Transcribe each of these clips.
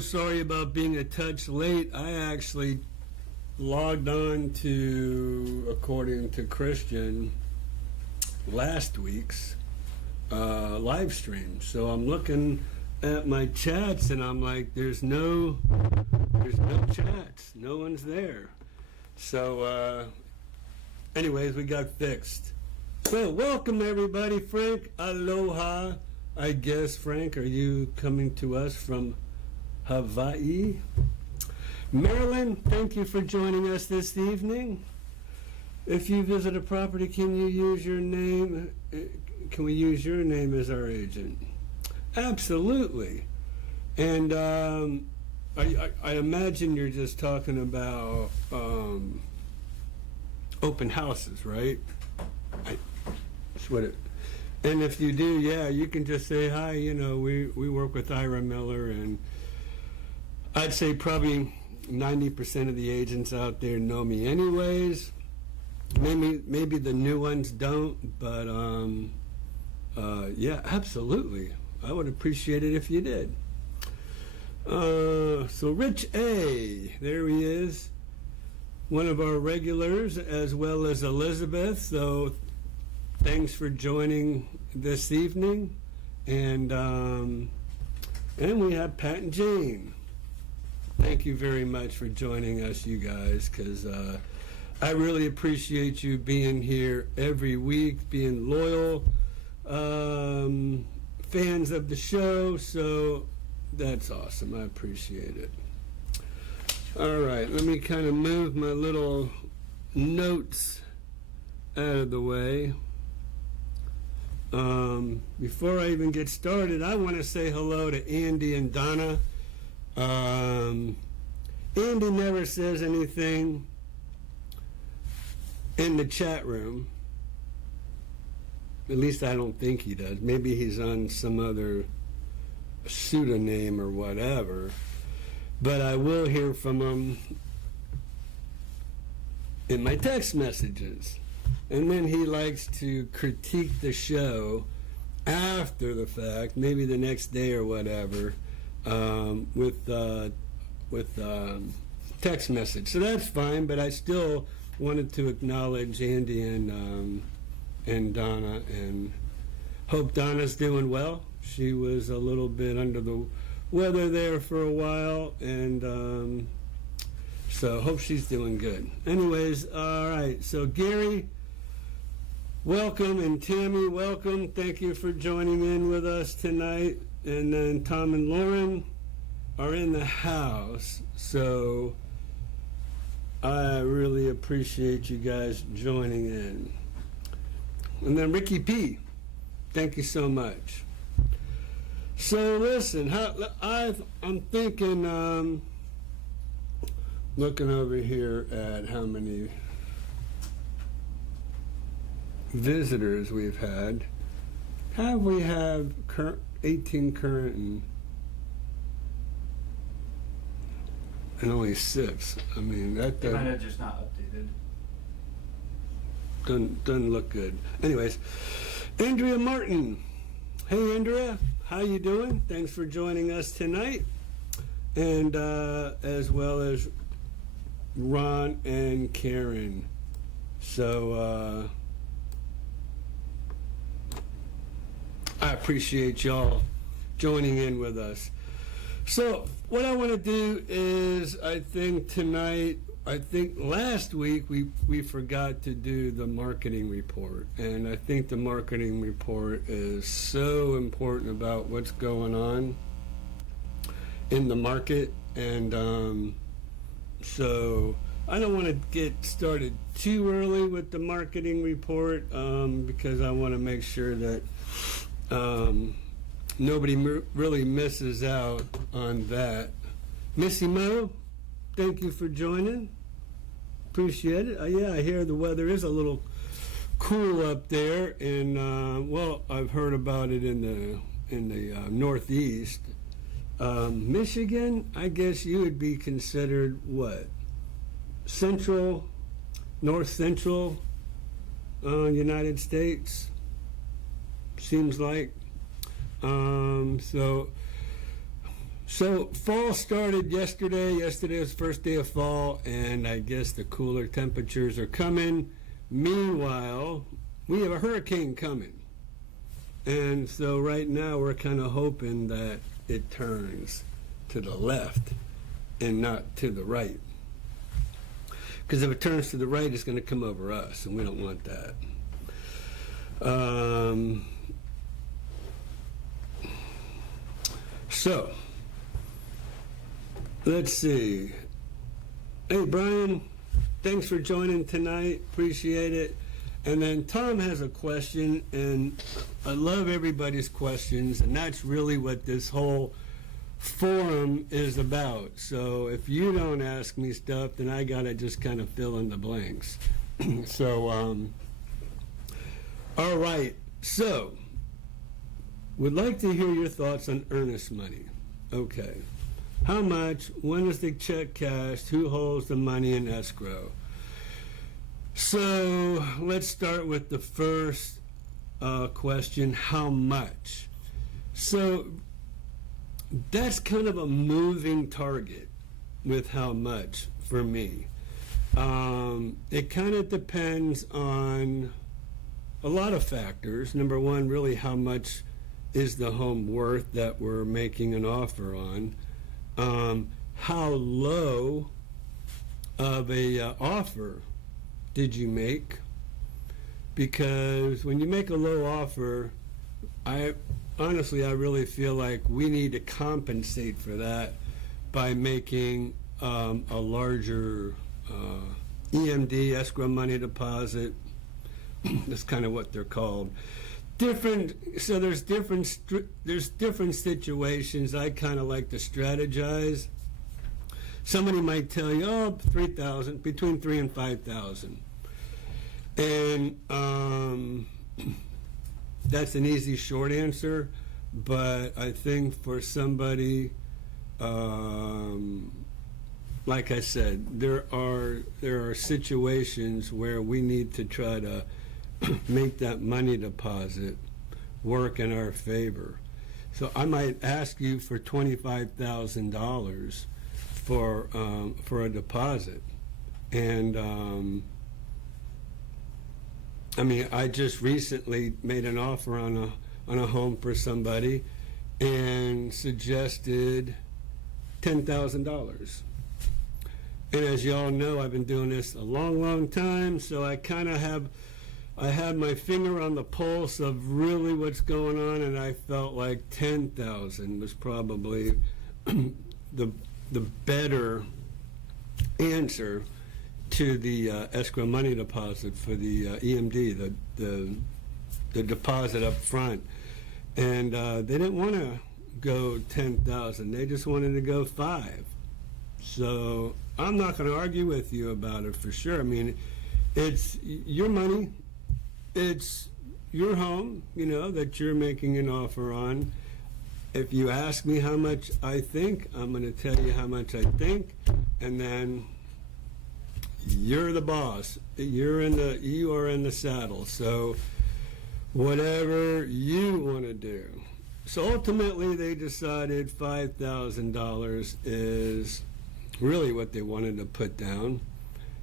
so sorry about being a touch late. I actually logged on to, according to Christian, last week's live stream. So I'm looking at my chats and I'm like, there's no chats. No one's there. So anyways, we got fixed. So welcome everybody. Frank, aloha. I guess, Frank, are you coming to us from Hawaii? Marilyn, thank you for joining us this evening. If you visit a property, can you use your name? Can we use your name as our agent? Absolutely. And I imagine you're just talking about open houses, right? That's what it. And if you do, yeah, you can just say, hi, you know, we work with Ira Miller, and I'd say probably 90% of the agents out there know me anyways. Maybe the new ones don't, but yeah, absolutely. I would appreciate it if you did. So Rich A, there he is, one of our regulars, as well as Elizabeth. So thanks for joining this evening, and we have Pat and Jane. Thank you very much for joining us, you guys, because I really appreciate you being here every week, being loyal fans of the show. So that's awesome. I appreciate it. All right, let me kind of move my little notes out of the way. Before I even get started, I want to say hello to Andy and Donna. Andy never says anything in the chat room. At least I don't think he does. Maybe he's on some other pseudonym or whatever. But I will hear from him in my text messages. And then he likes to critique the show after the fact, maybe the next day or whatever, with text message. So that's fine, but I still wanted to acknowledge Andy and Donna, and hope Donna's doing well. She was a little bit under the weather there for a while, and so hope she's doing good. Anyways, all right, so Gary, welcome, and Tammy, welcome. Thank you for joining in with us tonight. And then Tom and Lauren are in the house, so I really appreciate you guys joining in. And then Ricky P, thank you so much. So listen, I'm thinking, looking over here at how many visitors we've had. Have we have 18 current and only 6? I mean, that They might have just not updated. Doesn't look good. Anyways, Andrea Martin. Hey Andrea, how you doing? Thanks for joining us tonight. And as well as Ron and Karen. So I appreciate y'all joining in with us. So what I want to do is, I think last week we forgot to do the marketing report, and I think the marketing report is so important about what's going on in the market, and so I don't want to get started too early with the marketing report, because I want to make sure that nobody really misses out on that. Missy Mo, thank you for joining. Appreciate it. Yeah, I hear the weather is a little cool up there, and well, I've heard about it in the Northeast. Michigan, I guess you would be considered what? Central, North Central, United States. Seems like. So So fall started yesterday. Yesterday was the first day of fall, and I guess the cooler temperatures are coming. Meanwhile, we have a hurricane coming. And so right now we're kind of hoping that it turns to the left and not to the right. Because if it turns to the right, it's going to come over us, and we don't want that. So, let's see. Hey, Brian, thanks for joining tonight. Appreciate it. And then Tom has a question, and I love everybody's questions, and that's really what this whole forum is about. So if you don't ask me stuff, then I gotta just kind of fill in the blanks. So, all right. So, would like to hear your thoughts on earnest money. Okay. How much? When is the check cashed? Who holds the money in escrow? So let's start with the first question, how much? So that's kind of a moving target with how much for me. It kind of depends on a lot of factors. Number one, really how much is the home worth that we're making an offer on? How low of a offer did you make? Because when you make a low offer, I really feel like we need to compensate for that by making a larger EMD, escrow money deposit. That's kind of what they're called. So there's different situations. I kind of like to strategize. Somebody might tell you, oh, 3,000, between 3 and 5,000. And that's an easy short answer, but I think for somebody, like I said, there are situations where we need to try to make that money deposit work in our favor. So I might ask you for $25,000 for a deposit, and I just recently made an offer on a home for somebody and suggested $10,000. And as you all know, I've been doing this a long time, so I kind of had my finger on the pulse of really what's going on, and I felt like 10,000 was probably the better answer to the escrow money deposit for the EMD, the deposit up front. And they didn't want to go 10,000. They just wanted to go 5. So I'm not going to argue with you about it for sure. I mean, it's your money. It's your home, that you're making an offer on. If you ask me how much I think, I'm going to tell you how much I think, and then you're the boss. You are in the saddle. So whatever you want to do. So ultimately, they decided $5,000 is really what they wanted to put down,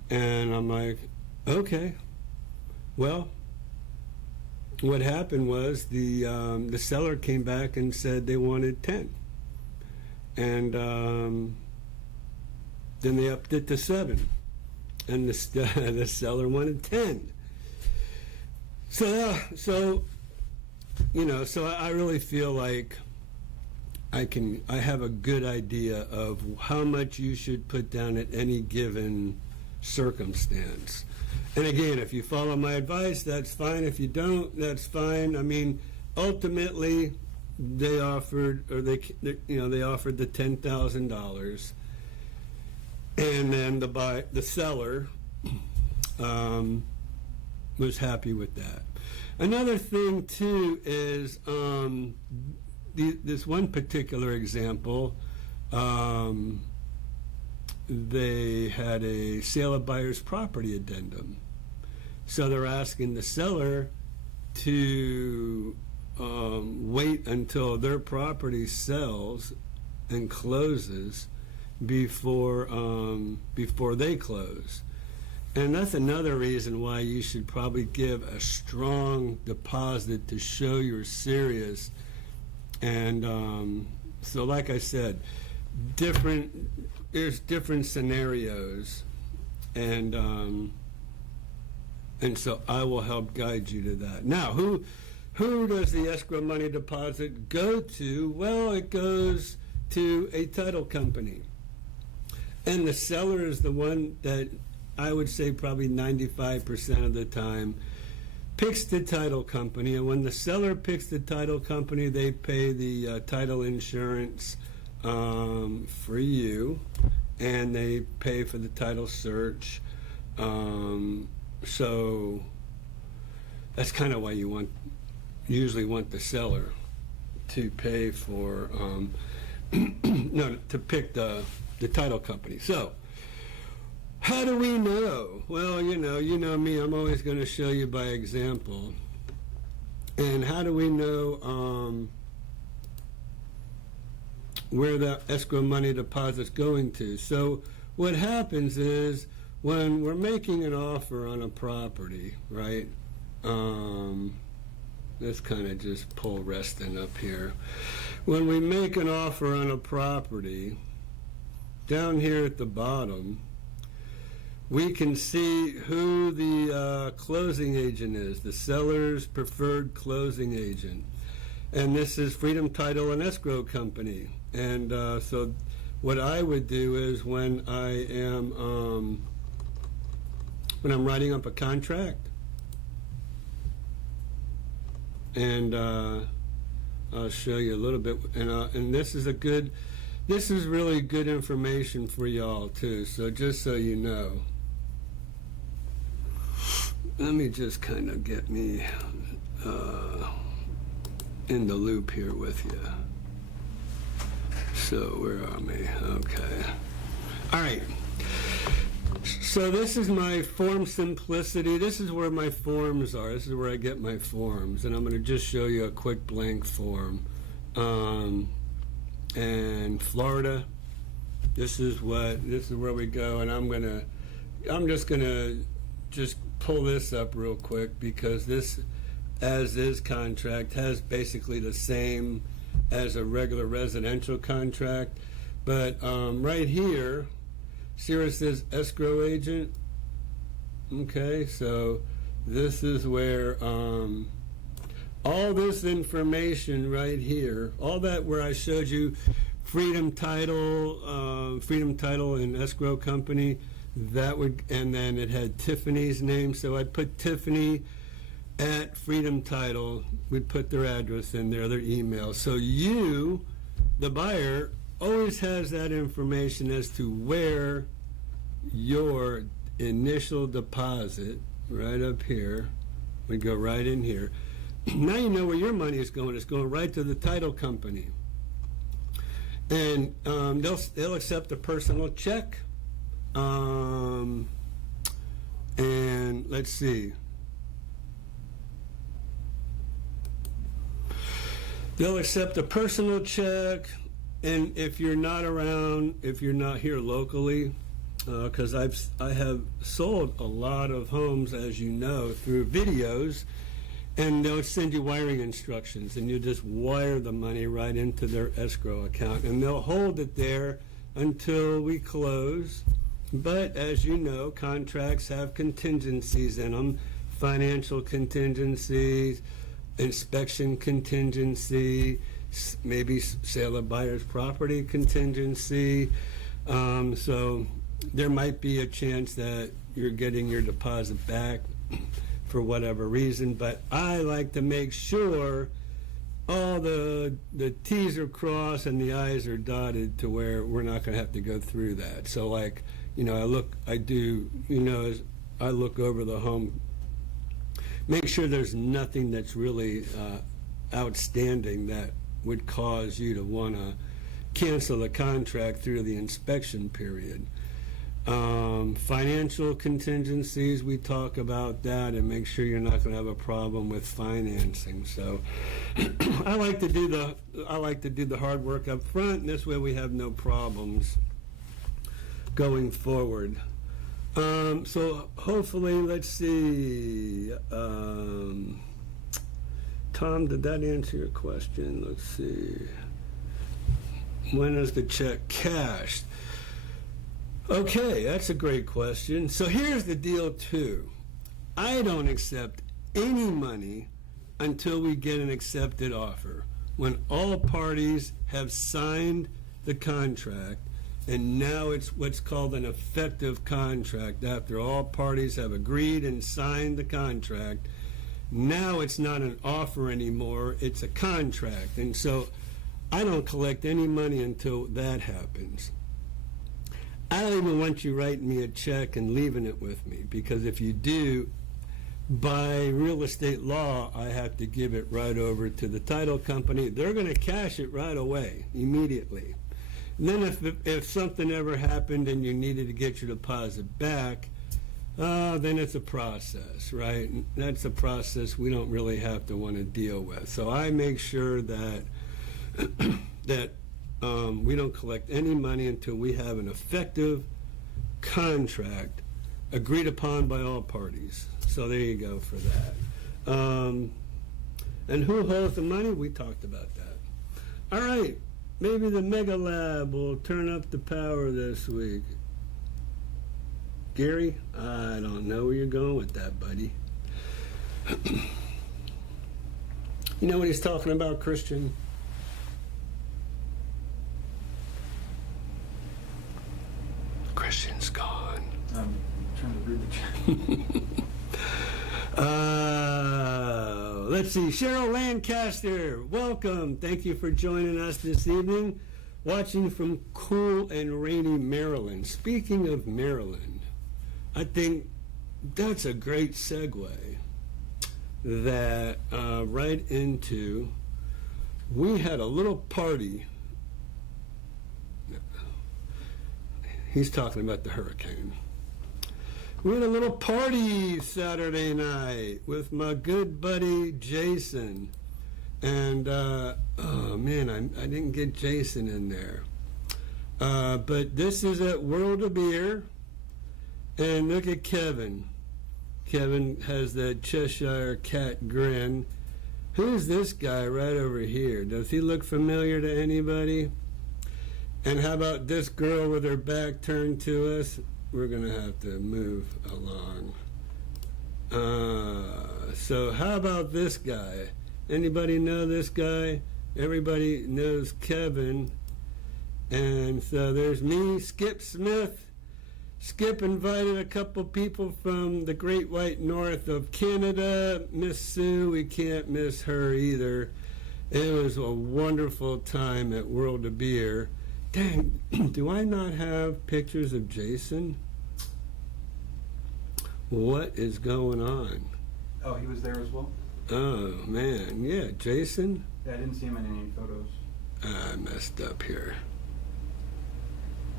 and I'm like, okay, well. What happened was the seller came back and said they wanted 10, and then they upped it to 7, and the seller wanted 10. So I really feel like I have a good idea of how much you should put down at any given circumstance. And again, if you follow my advice, that's fine. If you don't, that's fine. I mean, ultimately, they offered the $10,000, and then the seller was happy with that. Another thing too is this one particular example. They had a sale of buyer's property addendum. So they're asking the seller to wait until their property sells and closes before they close. And that's another reason why you should probably give a strong deposit to show you're serious. And so, like I said, there's different scenarios, and so I will help guide you to that. Now, who does the escrow money deposit go to? Well, it goes to a title company, and the seller is the one that I would say probably 95% of the time picks the title company. And when the seller picks the title company, they pay the title insurance for you, and they pay for the title search. So that's kind of why you usually want the seller to pay for no, to pick the title company. So how do we know? Well, you know me, I'm always going to show you by example. And how do we know where the escrow money deposit's going to? So what happens is when we're making an offer on a property, right? Let's kind of just pull Reston up here. When we make an offer on a property, down here at the bottom, we can see who the closing agent is, the seller's preferred closing agent. And this is Freedom Title and Escrow Company. And so what I would do is when I'm writing up a contract, and I'll show you a little bit, and this is really good information for y'all too, so just so you know. Let me just kind of get me in the loop here with you. So where are we? Okay. All right. So this is my form simplicity. This is where my forms are. This is where I get my forms. And I'm going to just show you a quick blank form. And Florida, this is where we go. And I'm just going to pull this up real quick, because this as-is contract has basically the same as a regular residential contract. But right here, see where it says escrow agent? Okay, so this is where all this information right here, all that where I showed you Freedom Title and Escrow Company, and then it had Tiffany's name, so I'd put Tiffany at Freedom Title. We'd put their address in there, their email. So you, the buyer, always has that information as to where your initial deposit, right up here, we go right in here. Now you know where your money is going. It's going right to the title company. And they'll accept a personal check. And let's see. They'll accept a personal check. And if you're not around, if you're not here locally, because I have sold a lot of homes, as you know, through videos, and they'll send you wiring instructions, and you just wire the money right into their escrow account, and they'll hold it there until we close. But as you know, contracts have contingencies in them: financial contingencies, inspection contingency, maybe sale of buyer's property contingency. So there might be a chance that you're getting your deposit back for whatever reason, but I like to make sure all the T's are crossed and the I's are dotted, to where we're not going to have to go through that. So, like, I look over the home, make sure there's nothing that's really outstanding that would cause you to want to cancel the contract through the inspection period. Financial contingencies, we talk about that and make sure you're not going to have a problem with financing. So I like to do the hard work up front, and this way we have no problems going forward. So hopefully, let's see. Tom, did that answer your question? Let's see. When is the check cashed? Okay, that's a great question. So here's the deal, too. I don't accept any money until we get an accepted offer. When all parties have signed the contract, and now it's what's called an effective contract. After all parties have agreed and signed the contract, now it's not an offer anymore, it's a contract. And so I don't collect any money until that happens. I don't even want you writing me a check and leaving it with me, because if you do, by real estate law, I have to give it right over to the title company. They're going to cash it right away, immediately. And then if something ever happened and you needed to get your deposit back, then it's a process, right? And that's a process we don't really have to want to deal with. So I make sure that we don't collect any money until we have an effective contract agreed upon by all parties. So there you go for that. And who holds the money? We talked about that. All right. Maybe the Mega Lab will turn up the power this week. Gary, I don't know where you're going with that, buddy. You know what he's talking about, Christian? Christian's gone. I'm trying to read the chat. Let's see. Cheryl Lancaster, welcome. Thank you for joining us this evening. Watching from cool and rainy Maryland. Speaking of Maryland, I think that's a great segue that right into, we had a little party. He's talking about the hurricane. We had a little party Saturday night with my good buddy Jason. And, oh man, I didn't get Jason in there. But this is at World of Beer. And look at Kevin. Kevin has that Cheshire cat grin. Who's this guy right over here? Does he look familiar to anybody? And how about this girl with her back turned to us? We're going to have to move along. So how about this guy? Anybody know this guy? Everybody knows Kevin. And so there's me, Skip Smith. Skip invited a couple people from the Great White North of Canada. Miss Sue, we can't miss her either. It was a wonderful time at World of Beer. Dang, do I not have pictures of Jason? What is going on? Oh, he was there as well? Oh, man. Yeah, Jason? Yeah, I didn't see him in any photos. I messed up here.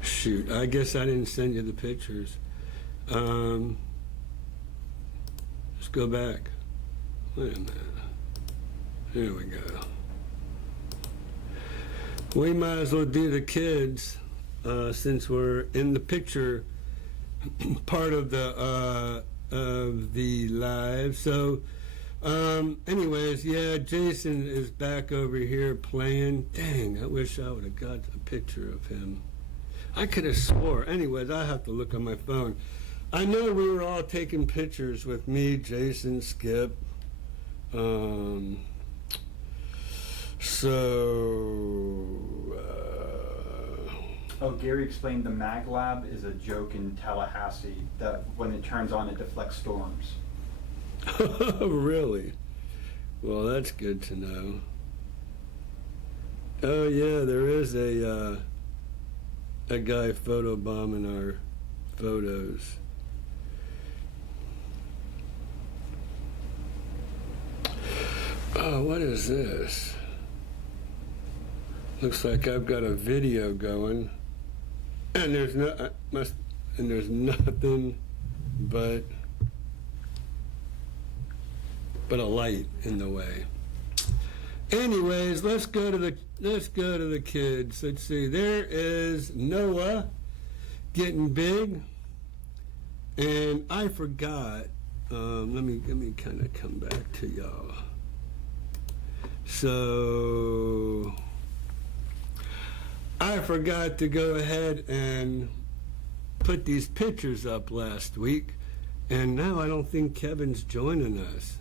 Shoot, I guess I didn't send you the pictures. Let's go back. Wait a minute. Here we go. We might as well do the kids since we're in the picture part of the live. So, anyways, yeah, Jason is back over here playing. Dang, I wish I would have got a picture of him. I could have swore. Anyways, I have to look on my phone. I know we were all taking pictures with me, Jason, Skip. Oh, Gary explained the Mag Lab is a joke in Tallahassee that when it turns on, it deflects storms. Really? Well, that's good to know. Oh, yeah, there is a guy photobombing our photos. Oh, what is this? Looks like I've got a video going, and there's no, and there's nothing but a light in the way. Anyways, let's go to the kids. Let's see. There is Noah getting big, and I forgot. Let me kind of come back to y'all. So I forgot to go ahead and put these pictures up last week, and now I don't think Kevin's joining us.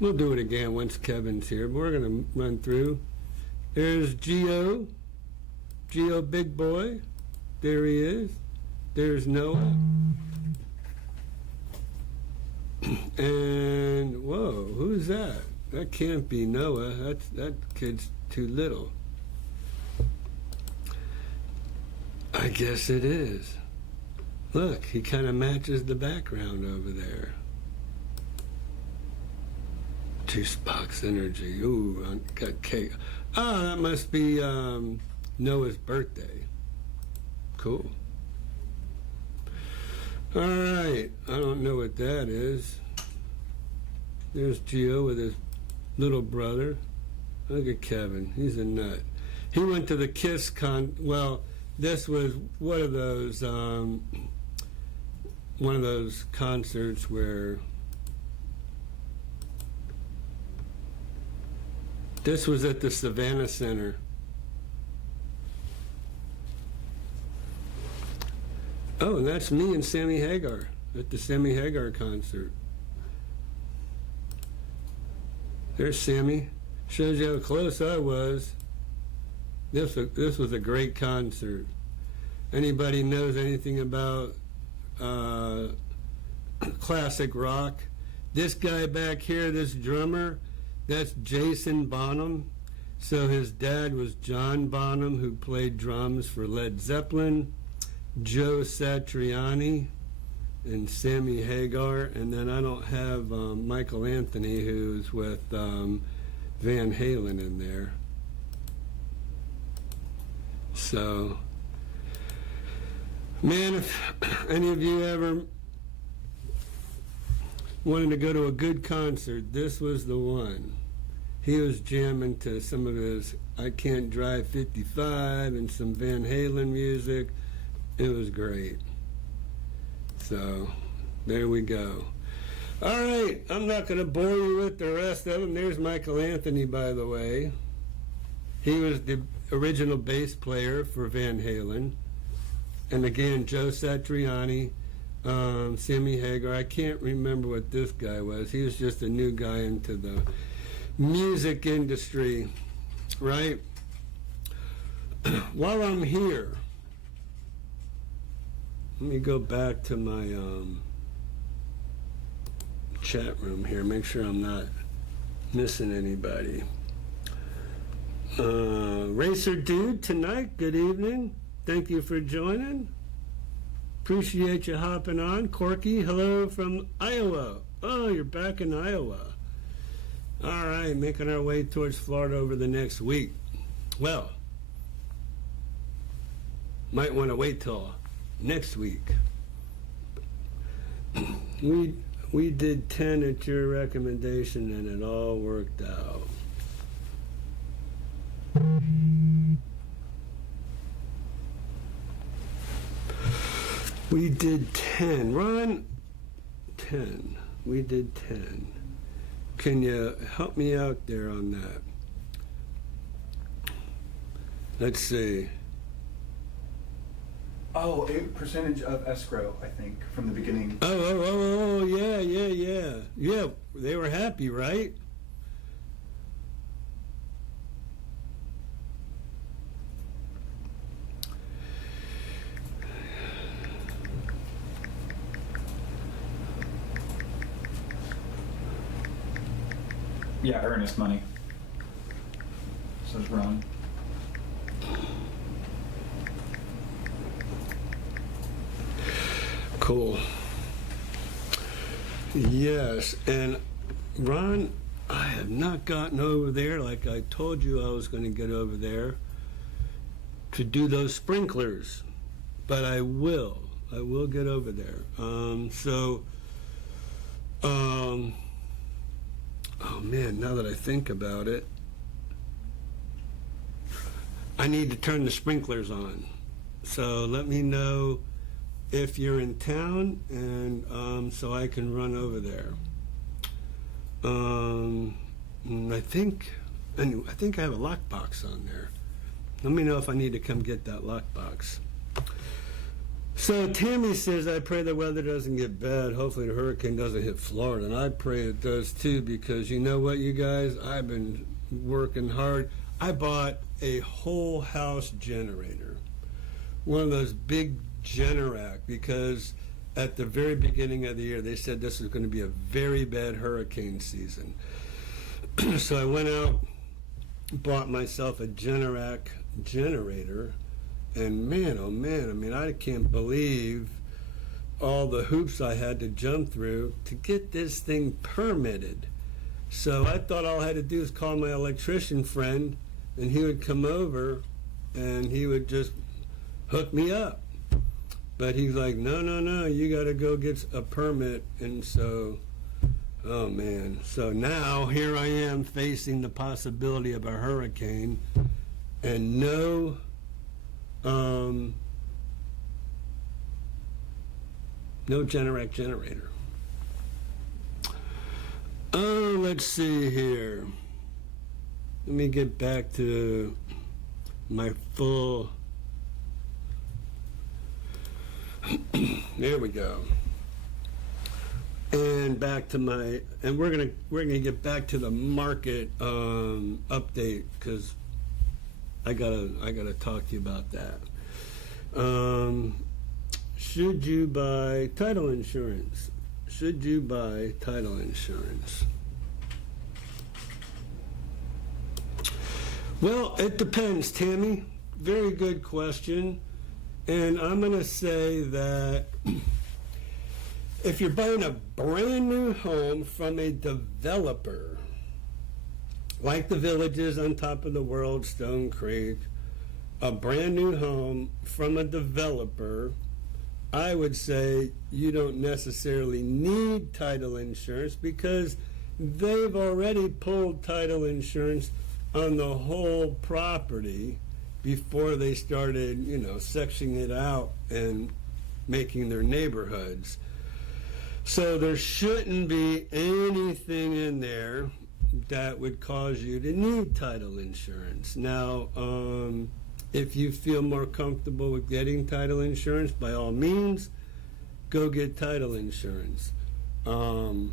We'll do it again once Kevin's here. We're going to run through. There's Gio Big Boy. There he is. There's Noah. And, whoa, who's that? That can't be Noah. That kid's too little. I guess it is. Look, he kind of matches the background over there. Juice box energy. Ooh, I got cake. Ah, that must be Noah's birthday. Cool. All right. I don't know what that is. There's Gio with his little brother. Look at Kevin. He's a nut. He went to the Kiss well, this was one of those concerts where this was at the Savannah Center. Oh, and that's me and Sammy Hagar at the Sammy Hagar concert. There's Sammy. Shows you how close I was. This was a great concert. Anybody knows anything about classic rock? This guy back here, this drummer, that's Jason Bonham. So his dad was John Bonham, who played drums for Led Zeppelin, Joe Satriani, and Sammy Hagar. And then I don't have Michael Anthony, who's with Van Halen in there. So, man, if any of you ever wanted to go to a good concert, this was the one. He was jamming to some of his I Can't Drive 55 and some Van Halen music. It was great. So, there we go. All right, I'm not going to bore you with the rest of them. There's Michael Anthony, by the way. He was the original bass player for Van Halen. And again, Joe Satriani, Sammy Hagar. I can't remember what this guy was. He was just a new guy into the music industry, right? While I'm here, let me go back to my chat room here, make sure I'm not missing anybody. Racer Dude tonight, good evening. Thank you for joining. Appreciate you hopping on. Corky, hello from Iowa. Oh, you're back in Iowa. All right, making our way towards Florida over the next week. Well, might want to wait till next week. We did 10 at your recommendation and it all worked out. We did 10. Ron, 10. We did 10. Can you help me out there on that? Let's see. Oh, a percentage of escrow, I think, from the beginning. Oh, yeah. Yeah, they were happy, right? Yeah, Earnest money. Says Ron. Cool. Yes, and Ron, I have not gotten over there like I told you I was going to get over there to do those sprinklers. but I will get over there. Oh man, now that I think about it, I need to turn the sprinklers on. So let me know if you're in town, and so I can run over there. I think I have a lockbox on there. Let me know if I need to come get that lockbox. So Tammy says, I pray the weather doesn't get bad. Hopefully the hurricane doesn't hit Florida. And I pray it does too, because you know what, you guys? I've been working hard. I bought a whole house generator. One of those big Generac, because at the very beginning of the year, they said this was going to be a very bad hurricane season. So I went out, bought myself a Generac generator. And man, oh man, I mean, I can't believe all the hoops I had to jump through to get this thing permitted. So I thought all I had to do is call my electrician friend, and he would come over and he would just hook me up. But he's like, no, you got to go get a permit. And so, oh man. So now here I am facing the possibility of a hurricane and no Generac generator. Oh, let's see here. Let me get back to my full. There we go. And back to my, and we're gonna get back to the market update, because I gotta talk to you about that. Should you buy title insurance? Should you buy title insurance? Well, it depends, Tammy. Very good question. And I'm going to say that if you're buying a brand new home from a developer, like the Villages on top of the world, Stone Creek, a brand new home from a developer, I would say you don't necessarily need title insurance, because they've already pulled title insurance on the whole property before they started, sectioning it out and making their neighborhoods. So there shouldn't be anything in there that would cause you to need title insurance. Now, if you feel more comfortable with getting title insurance, by all means, go get title insurance. And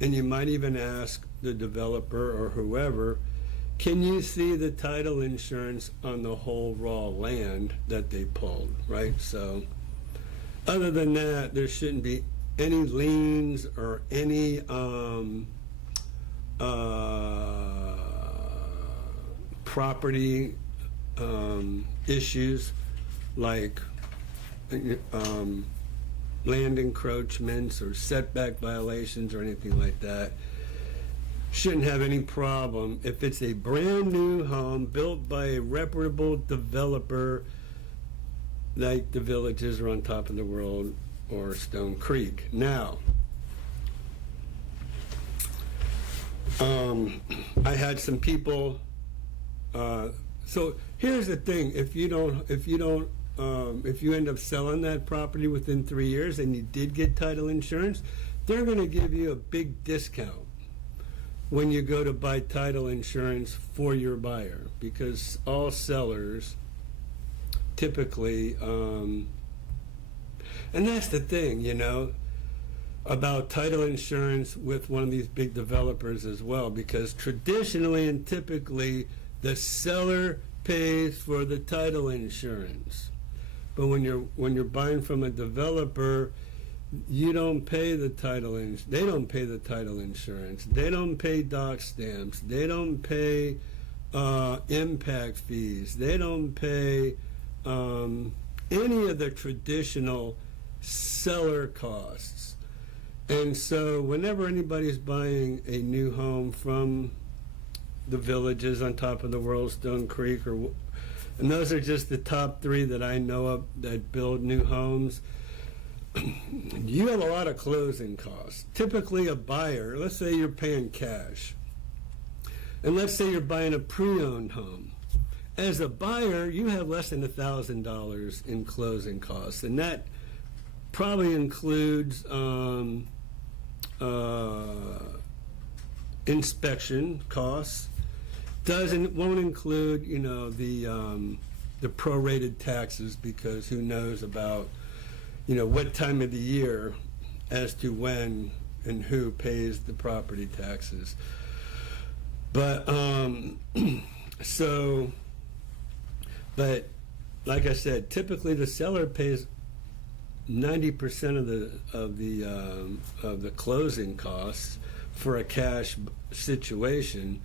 you might even ask the developer or whoever, can you see the title insurance on the whole raw land that they pulled, right? So other than that, there shouldn't be any liens or any property issues like land encroachments or setback violations or anything like that. Shouldn't have any problem if it's a brand new home built by a reputable developer like the Villages or on top of the world or Stone Creek. Now, I had some people. So here's the thing: if you end up selling that property within 3 years and you did get title insurance, they're going to give you a big discount when you go to buy title insurance for your buyer, because all sellers typically, and that's the thing, about title insurance with one of these big developers as well, because traditionally and typically the seller pays for the title insurance. But when you're buying from a developer, you don't pay the title they don't pay the title insurance. They don't pay doc stamps. They don't pay impact fees. They don't pay any of the traditional seller costs. And so whenever anybody's buying a new home from the Villages on top of the world, Stone Creek, or And those are just the top 3 that I know of that build new homes. You have a lot of closing costs. Typically a buyer, let's say you're paying cash, and let's say you're buying a pre-owned home. As a buyer, you have less than $1,000 in closing costs, and that probably includes inspection costs. Won't include, the prorated taxes, because who knows about, what time of the year as to when and who pays the property taxes. But but like I said, typically the seller pays 90% of the closing costs for a cash situation.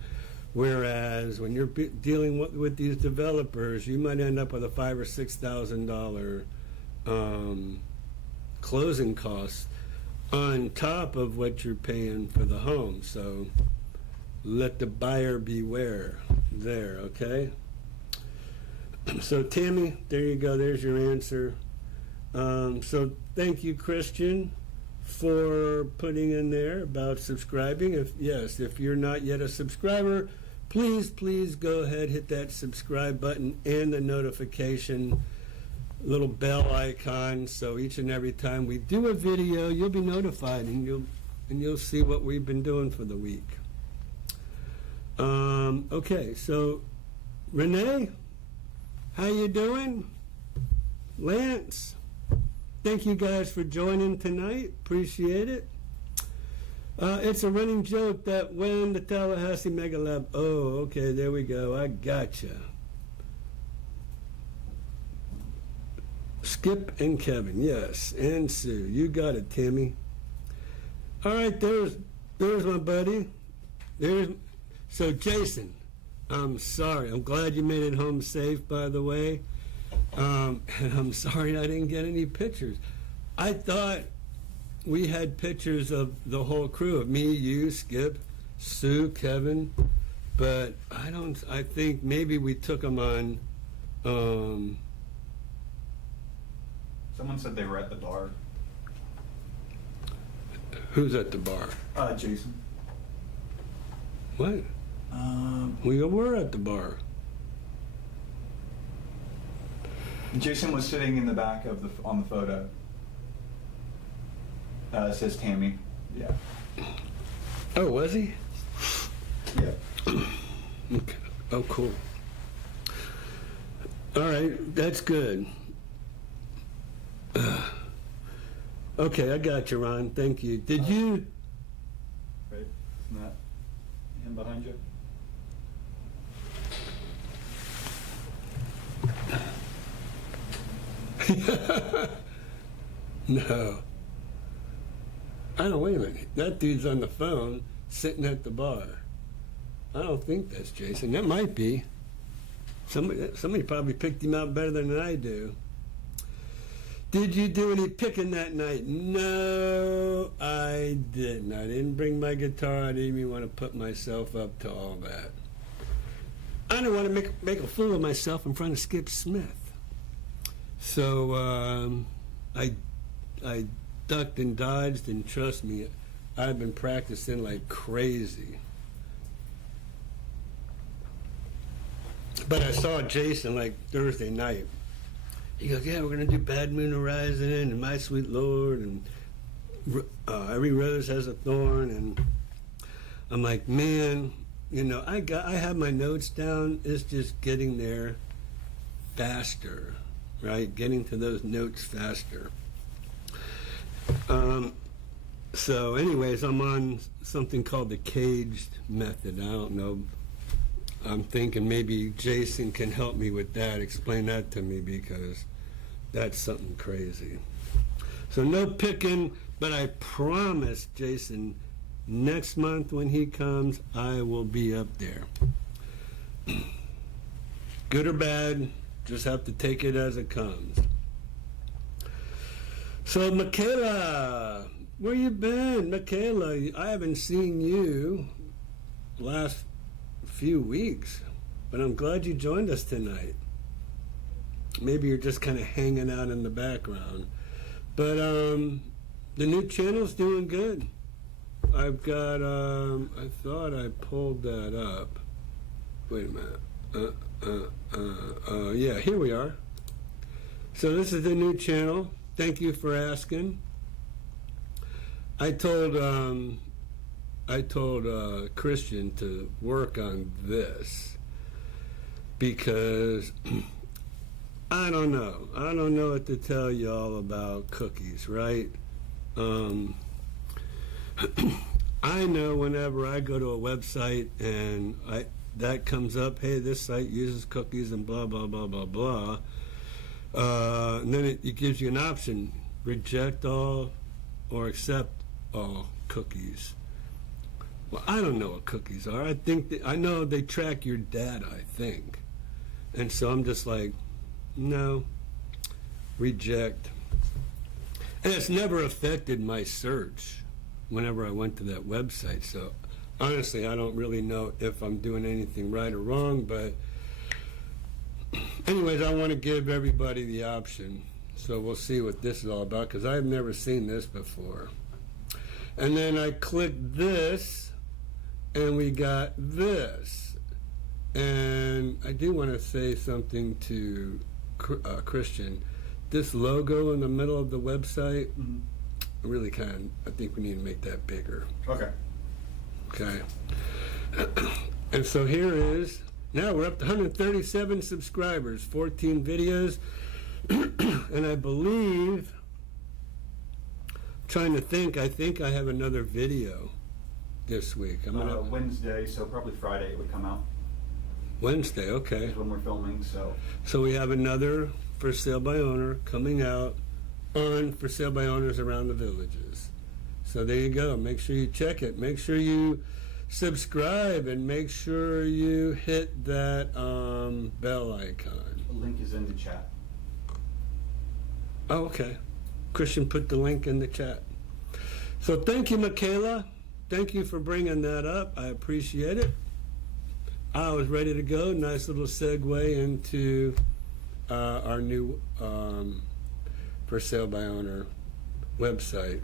Whereas when you're dealing with these developers, you might end up with a $5,000 or $6,000 closing costs on top of what you're paying for the home. So let the buyer beware there, okay? So Tammy, there you go. There's your answer. So thank you, Christian, for putting in there about subscribing. If you're not yet a subscriber, please go ahead, hit that subscribe button and the notification little bell icon, so each and every time we do a video, you'll be notified and you'll see what we've been doing for the week. Okay, so Renee, how you doing? Lance, thank you guys for joining tonight. Appreciate it. It's a running joke that when the Tallahassee Mega Lab... Oh, okay, there we go. I gotcha. Skip and Kevin, yes, and Sue. You got it, Tammy. All right, there's my buddy. So Jason, I'm sorry. I'm glad you made it home safe, by the way. And I'm sorry I didn't get any pictures. I thought we had pictures of the whole crew, of me, you, Skip, Sue, Kevin, but I think maybe we took them on, Someone said they were at the bar. Who's at the bar? Jason. What? We were at the bar. Jason was sitting in the back on the photo. It says Tammy. Yeah. Oh, was he? Yeah. Okay. Oh, cool. All right, that's good. Okay, I got you, Ron. Thank you. Did you? Right. Isn't that him behind you? No. I don't, wait a minute. That dude's on the phone sitting at the bar. I don't think that's Jason. That might be. Somebody probably picked him out better than I do. Did you do any picking that night? No, I didn't. I didn't bring my guitar. I didn't even want to put myself up to all that. I didn't want to make a fool of myself in front of Skip Smith. So I ducked and dodged, and trust me, I've been practicing like crazy. But I saw Jason like Thursday night. He goes, yeah, we're going to do Bad Moon Horizon and My Sweet Lord and Every Rose Has a Thorn. And I'm like, man, I have my notes down. It's just getting there faster, right? Getting to those notes faster. So anyways, I'm on something called the caged method. I don't know. I'm thinking maybe Jason can help me with that. Explain that to me, because that's something crazy. So no picking, but I promise Jason, next month when he comes, I will be up there. Good or bad, just have to take it as it comes. So Michaela, where you been? Michaela, I haven't seen you last few weeks, but I'm glad you joined us tonight. maybe you're just kind of hanging out in the background. But the new channel's doing good. I've got, I thought I pulled that up. Wait a minute. Yeah, here we are. So this is the new channel. Thank you for asking. I told Christian to work on this because I don't know. I don't know what to tell y'all about cookies, right? I know whenever I go to a website and that comes up, hey, this site uses cookies and blah, blah, blah, blah, blah. And then it gives you an option, reject all or accept all cookies. Well, I don't know what cookies are. I know they track your data, I think. And so I'm just like, no, reject. And it's never affected my search whenever I went to that website. So honestly, I don't really know if I'm doing anything right or wrong, but anyways, I want to give everybody the option. So we'll see what this is all about, because I've never seen this before. And then I clicked this, and we got this. And I do want to say something to Christian. This logo in the middle of the website, really I think we need to make that bigger. Okay. Okay. And so here is, now we're up to 137 subscribers, 14 videos, and I believe, trying to think, I think I have another video this week. Wednesday, so probably Friday it would come out. Wednesday, okay. Is when we're filming, so. So we have another For Sale by Owner coming out on For Sale by Owners around the villages. So there you go. Make sure you check it. Make sure you subscribe and make sure you hit that bell icon. The link is in the chat. Oh, okay. Christian put the link in the chat. So thank you, Michaela. Thank you for bringing that up. I appreciate it. I was ready to go. Nice little segue into our new For Sale by Owner website.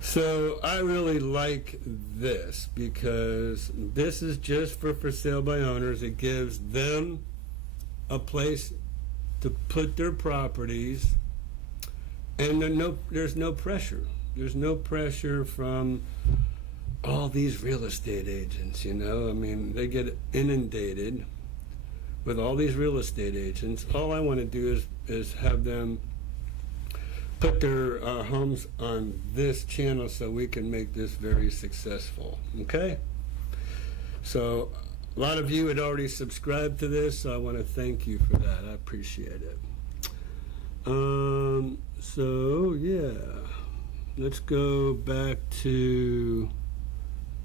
So I really like this because this is just for sale by owners. It gives them a place to put their properties, and there's no pressure. There's no pressure from all these real estate agents, you know. I mean, they get inundated with all these real estate agents. All I want to do is have them put their homes on this channel so we can make this very successful, okay? So a lot of you had already subscribed to this, so I want to thank you for that. I appreciate it. So yeah, let's go back to,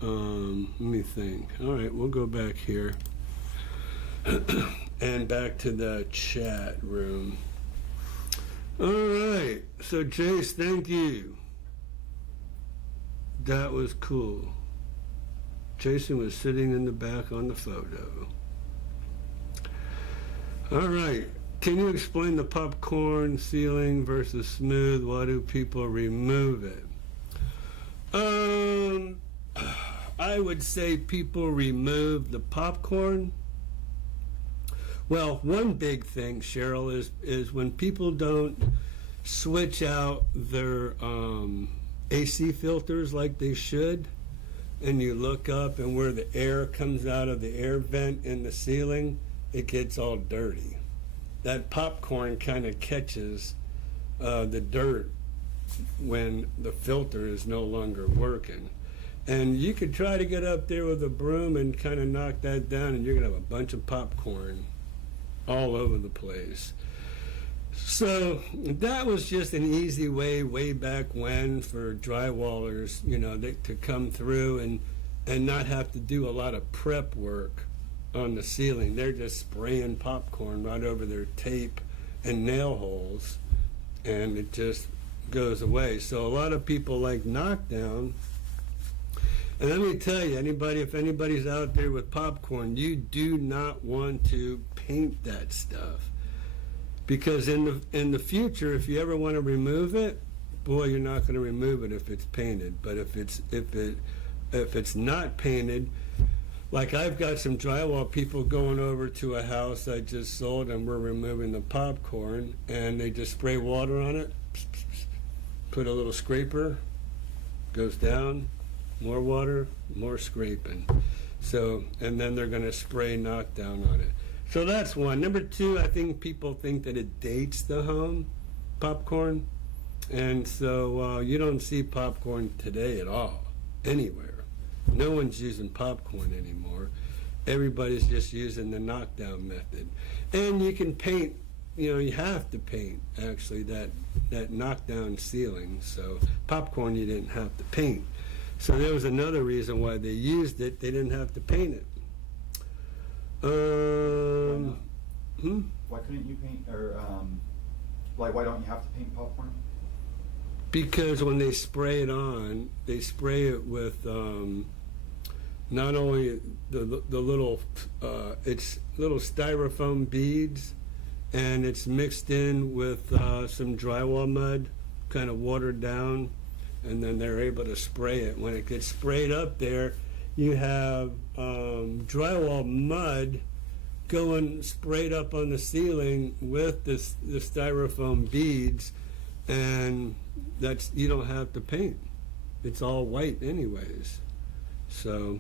let me think. All right, we'll go back here and back to the chat room. All right, so Jace, thank you. That was cool. Jason was sitting in the back on the photo. All right, can you explain the popcorn ceiling versus smooth? Why do people remove it? I would say people remove the popcorn. Well, one big thing, Cheryl, is when people don't switch out their AC filters like they should, and you look up and where the air comes out of the air vent in the ceiling, it gets all dirty. That popcorn kind of catches the dirt when the filter is no longer working. And you could try to get up there with a broom and kind of knock that down, and you're going to have a bunch of popcorn all over the place. So that was just an easy way back when, for drywallers, you know, to come through and not have to do a lot of prep work on the ceiling. They're just spraying popcorn right over their tape and nail holes, and it just goes away. So a lot of people like knockdown. And let me tell you, if anybody's out there with popcorn, you do not want to paint that stuff. Because in the future, if you ever want to remove it, boy, you're not going to remove it if it's painted. But if it's not painted, like I've got some drywall people going over to a house I just sold, and we're removing the popcorn, and they just spray water on it, put a little scraper, goes down, more water, more scraping. So, and then they're going to spray knockdown on it. So that's one. Number two, I think people think that it dates the home, popcorn. And so you don't see popcorn today at all, anywhere. No one's using popcorn anymore. Everybody's just using the knockdown method. And you can paint, you have to paint, actually, that knockdown ceiling. So popcorn you didn't have to paint. So there was another reason why they used it. They didn't have to paint it. Why couldn't you paint, or like why don't you have to paint popcorn? Because when they spray it on, they spray it with not only the little it's little styrofoam beads, and it's mixed in with some drywall mud, kind of watered down, and then they're able to spray it. When it gets sprayed up there, you have drywall mud going sprayed up on the ceiling with the styrofoam beads, and you don't have to paint. It's all white anyways. So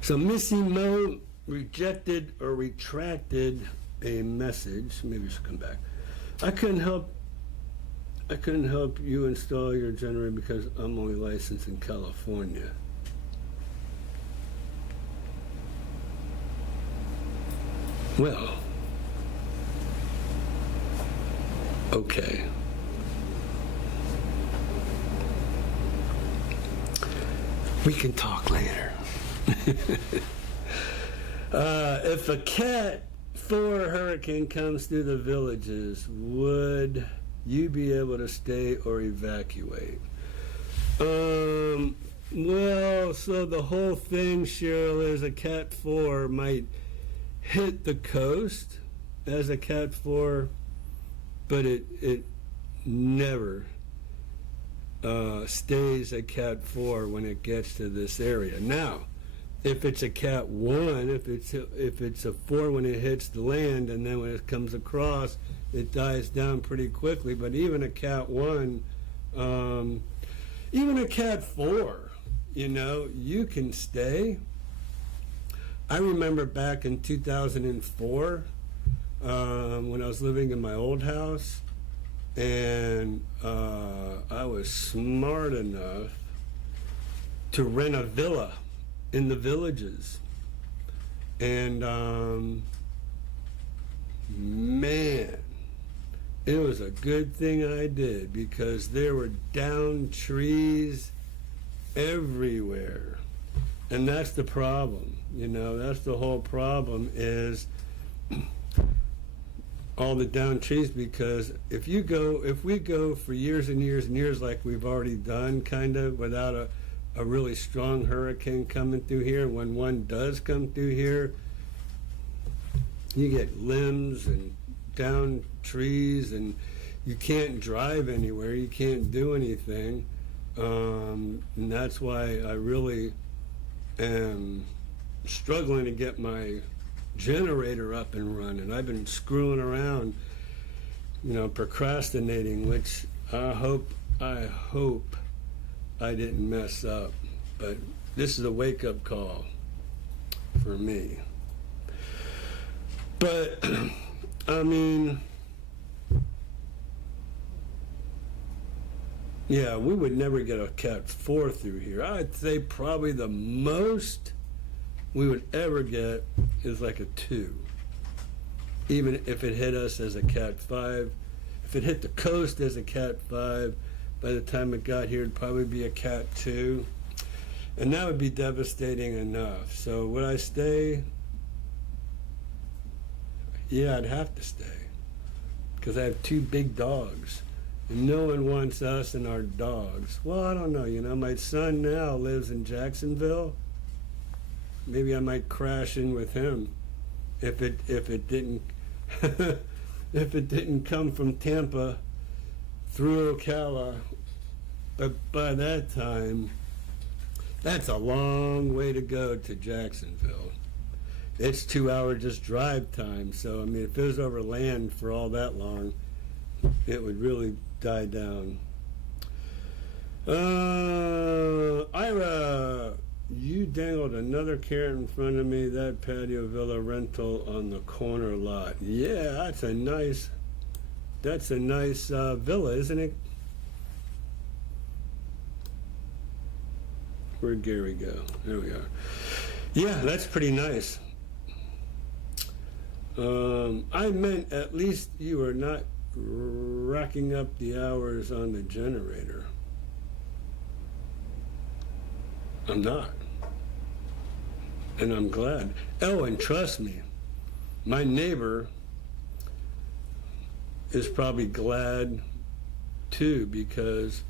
so Missy Mo rejected or retracted a message. Maybe she'll come back. I couldn't help you install your generator because I'm only licensed in California. Well, okay. We can talk later. If a Cat 4 hurricane comes through the villages, would you be able to stay or evacuate? Well, so the whole thing, Cheryl, is a Cat 4 might hit the coast as a Cat 4, but it never stays a Cat 4 when it gets to this area. Now, if it's a Cat 1, if it's a 4 when it hits the land, and then when it comes across, it dies down pretty quickly. But even a Cat 1, even a Cat 4, you can stay. I remember back in 2004, when I was living in my old house, and I was smart enough to rent a villa in the villages. And man, it was a good thing I did, because there were down trees everywhere. And that's the problem, that's the whole problem, is all the down trees. Because if we go for years and years and years, like we've already done, kind of without a really strong hurricane coming through here, when one does come through here, you get limbs and down trees, and you can't drive anywhere, you can't do anything. And that's why I really am struggling to get my generator up and running. I've been screwing around, procrastinating, which I hope I didn't mess up. But this is a wake-up call for me. But I mean, yeah, we would never get a Cat 4 through here. I'd say probably the most we would ever get is like a 2. Even if it hit us as a Cat 5. If it hit the coast as a Cat 5, by the time it got here, it'd probably be a Cat 2. And that would be devastating enough. So would I stay? Yeah, I'd have to stay. Because I have 2 big dogs. And no one wants us and our dogs. Well, I don't know. My son now lives in Jacksonville. Maybe I might crash in with him if it didn't if it didn't come from Tampa through Ocala. But by that time, that's a long way to go to Jacksonville. It's 2 hour just drive time. So I mean, if it was over land for all that long, it would really die down. Ira, you dangled another carrot in front of me. That patio villa rental on the corner lot. Yeah, that's a nice villa, isn't it? Where'd Gary go? There we are. Yeah, that's pretty nice. I meant at least you are not racking up the hours on the generator. I'm not. And I'm glad. Oh, and trust me, my neighbor is probably glad too, because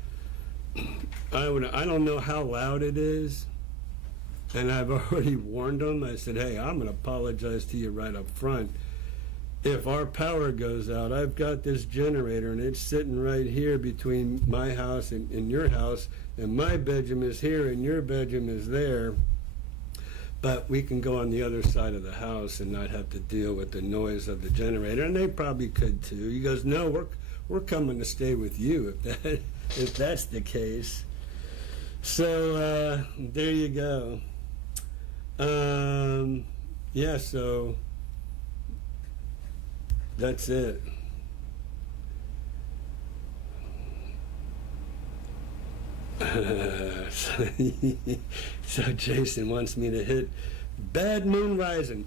I don't know how loud it is, and I've already warned them. I said, hey, I'm going to apologize to you right up front. If our power goes out, I've got this generator, and it's sitting right here between my house and your house, and my bedroom is here, and your bedroom is there. But we can go on the other side of the house and not have to deal with the noise of the generator, and they probably could too. He goes, no, we're coming to stay with you if that's the case. So there you go. Yeah, so that's it. So Jason wants me to hit Bad Moon Rising.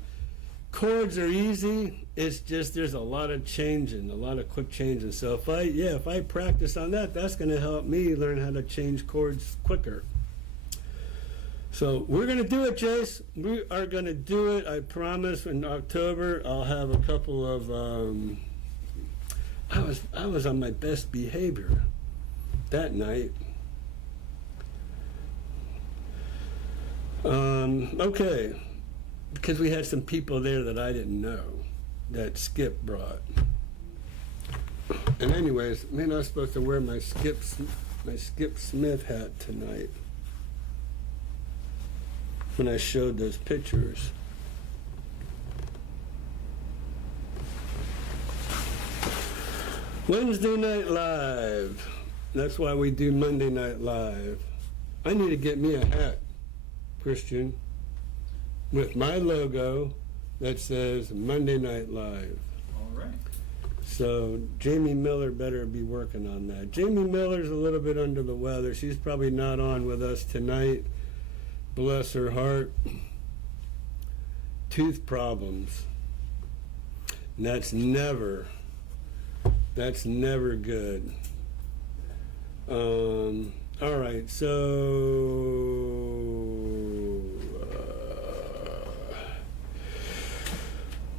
Chords are easy. It's just there's a lot of changing, a lot of quick changing. So if I practice on that, that's going to help me learn how to change chords quicker. So we're going to do it, Jace. We are going to do it. I promise. In October, I'll have a couple of. I was on my best behavior that night. Okay, because we had some people there that I didn't know that Skip brought. And anyways, I'm not supposed to wear my Skip Smith hat tonight when I showed those pictures. Wednesday Night Live. That's why we do Monday Night Live. I need to get me a hat, Christian, with my logo that says Monday Night Live. All right. So Jamie Miller better be working on that. Jamie Miller's a little bit under the weather. She's probably not on with us tonight. Bless her heart. Tooth problems. And that's never good. All right, so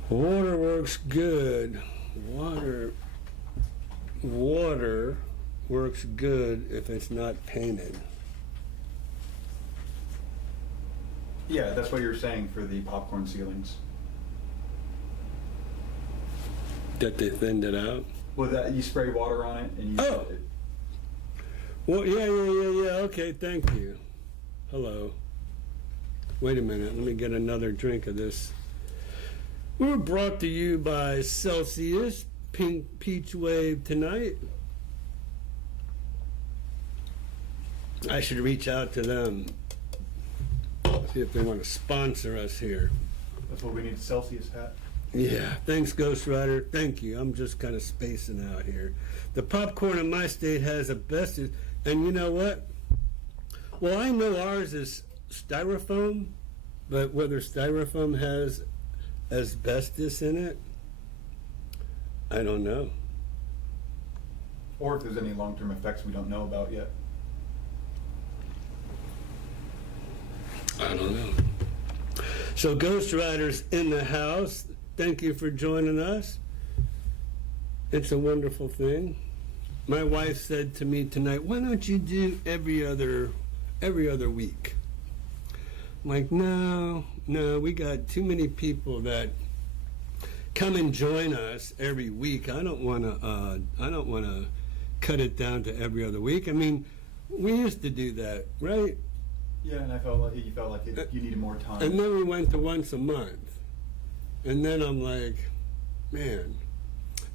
water works good. Water works good if it's not painted. Yeah, that's what you were saying for the popcorn ceilings. That they thinned it out? Well, that you spray water on it and you. Oh! Well, yeah, okay, thank you. Hello. Wait a minute, let me get another drink of this. We're brought to you by Celsius Pink Peach Wave tonight. I should reach out to them, see if they want to sponsor us here. That's what we need, a Celsius hat. Yeah, thanks, Ghost Rider. Thank you. I'm just kind of spacing out here. The popcorn in my state has asbestos, and you know what? Well, I know ours is styrofoam, but whether styrofoam has asbestos in it, I don't know. Or if there's any long-term effects we don't know about yet. I don't know. So Ghost Rider's in the house. Thank you for joining us. It's a wonderful thing. My wife said to me tonight, why don't you do every other week? I'm like, no, we got too many people that come and join us every week. I don't want to cut it down to every other week. I mean, we used to do that, right? Yeah, and I felt like you felt like you needed more time. And then we went to once a month. And then I'm like, man.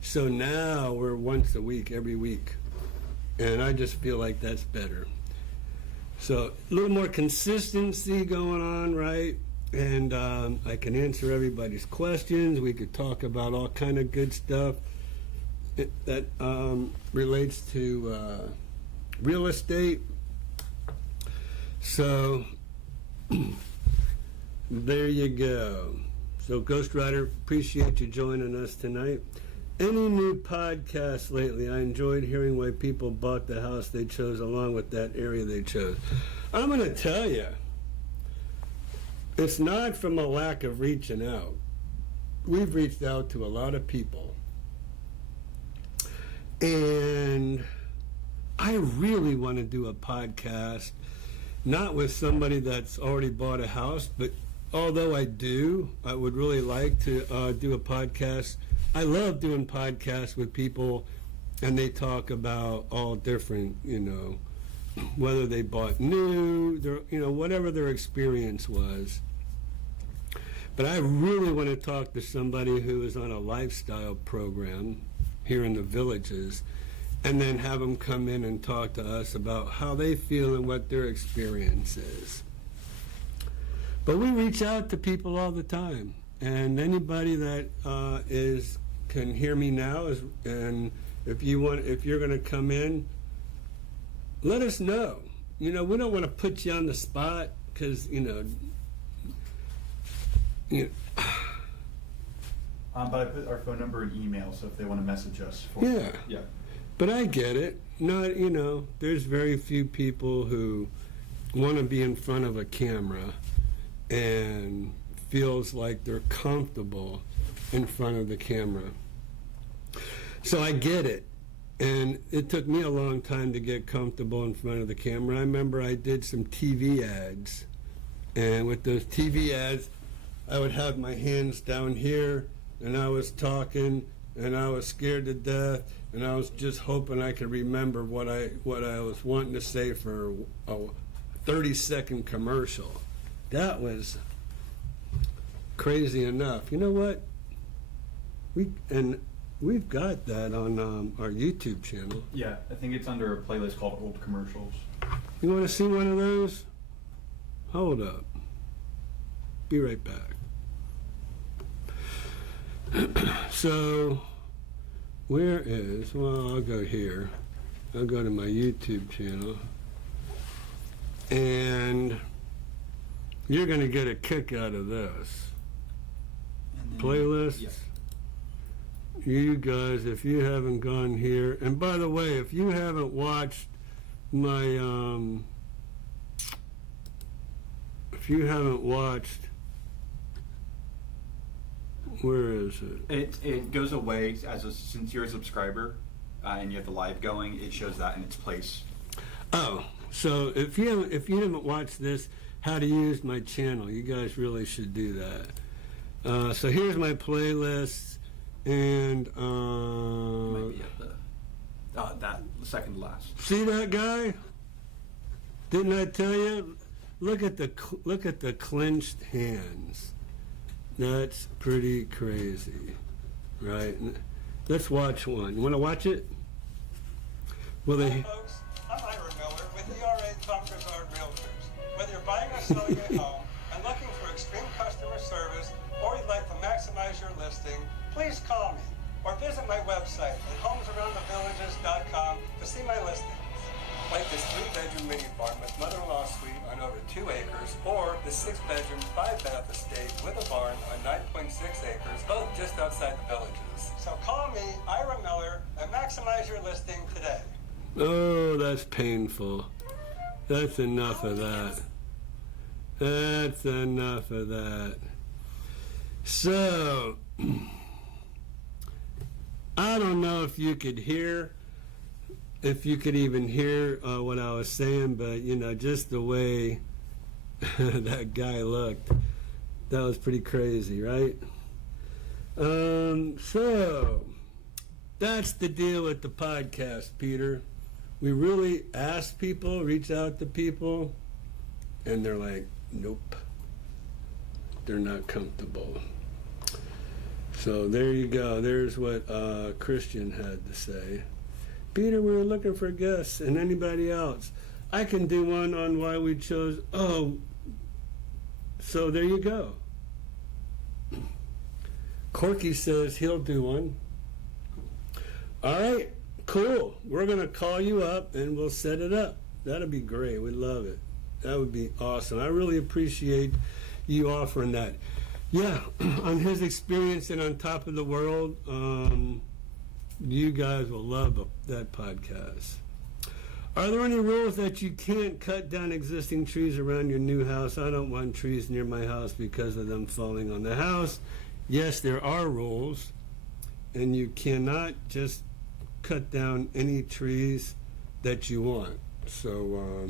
So now we're once a week, every week. And I just feel like that's better. So a little more consistency going on, right? And I can answer everybody's questions. We could talk about all kind of good stuff that relates to real estate. So there you go. So Ghost Rider, appreciate you joining us tonight. Any new podcasts lately? I enjoyed hearing why people bought the house they chose along with that area they chose. I'm going to tell you, it's not from a lack of reaching out. We've reached out to a lot of people. And I really want to do a podcast, not with somebody that's already bought a house, but although I would really like to do a podcast. I love doing podcasts with people, and they talk about all different, whether they bought new, whatever their experience was. But I really want to talk to somebody who is on a lifestyle program here in the villages, and then have them come in and talk to us about how they feel and what their experience is. But we reach out to people all the time, and anybody that can hear me now and if you're going to come in, let us know. We don't want to put you on the spot because But I put our phone number and email, so if they want to message us. Yeah. But I get it. There's very few people who want to be in front of a camera and feels like they're comfortable in front of the camera. So I get it. And it took me a long time to get comfortable in front of the camera. I remember I did some TV ads. And with those TV ads, I would have my hands down here, and I was talking, and I was scared to death, and I was just hoping I could remember what I was wanting to say for a 30-second commercial. That was crazy enough. You know what? We've got that on our YouTube channel. Yeah, I think it's under a playlist called Old Commercials. You want to see one of those? Hold up. Be right back. So, I'll go here. I'll go to my YouTube channel. And you're going to get a kick out of this. Playlists. Yeah. You guys, if you haven't gone here, and by the way, if you haven't watched my, where is it? It goes away since you're a subscriber and you have the live going. It shows that in its place. Oh, so if you haven't watched this, how to use my channel, you guys really should do that. So here's my playlist, and Might be at that second last. See that guy? Didn't I tell you? Look at the clenched hands. That's pretty crazy, right? Let's watch one. You want to watch it? Hi folks, I'm Ira Miller with ERA Conquers Our Realtors. Whether you're buying or selling a home and looking for extreme customer service, or you'd like to maximize your listing, please call me or visit my website at homesaroundthevillages.com to see my listings. Like this 3-bedroom mini farm with mother-in-law suite on over 2 acres, or the 6-bedroom, 5-bath estate with a barn on 9.6 acres, both just outside the villages. So call me, Ira Miller, and maximize your listing today. Oh, that's painful. That's enough of that. That's enough of that. So, I don't know if you could even hear what I was saying, but, just the way that guy looked, that was pretty crazy, right? So that's the deal with the podcast, Peter. We really ask people, reach out to people, and they're like, nope. They're not comfortable. So there you go. There's what Christian had to say. Peter, we were looking for guests and anybody else. I can do one on why we chose. Oh, so there you go. Corky says he'll do one. All right, cool. We're going to call you up and we'll set it up. That'll be great. We'd love it. That would be awesome. I really appreciate you offering that. Yeah, on his experience and on top of the world, you guys will love that podcast. Are there any rules that you can't cut down existing trees around your new house? I don't want trees near my house because of them falling on the house. Yes, there are rules, and you cannot just cut down any trees that you want. So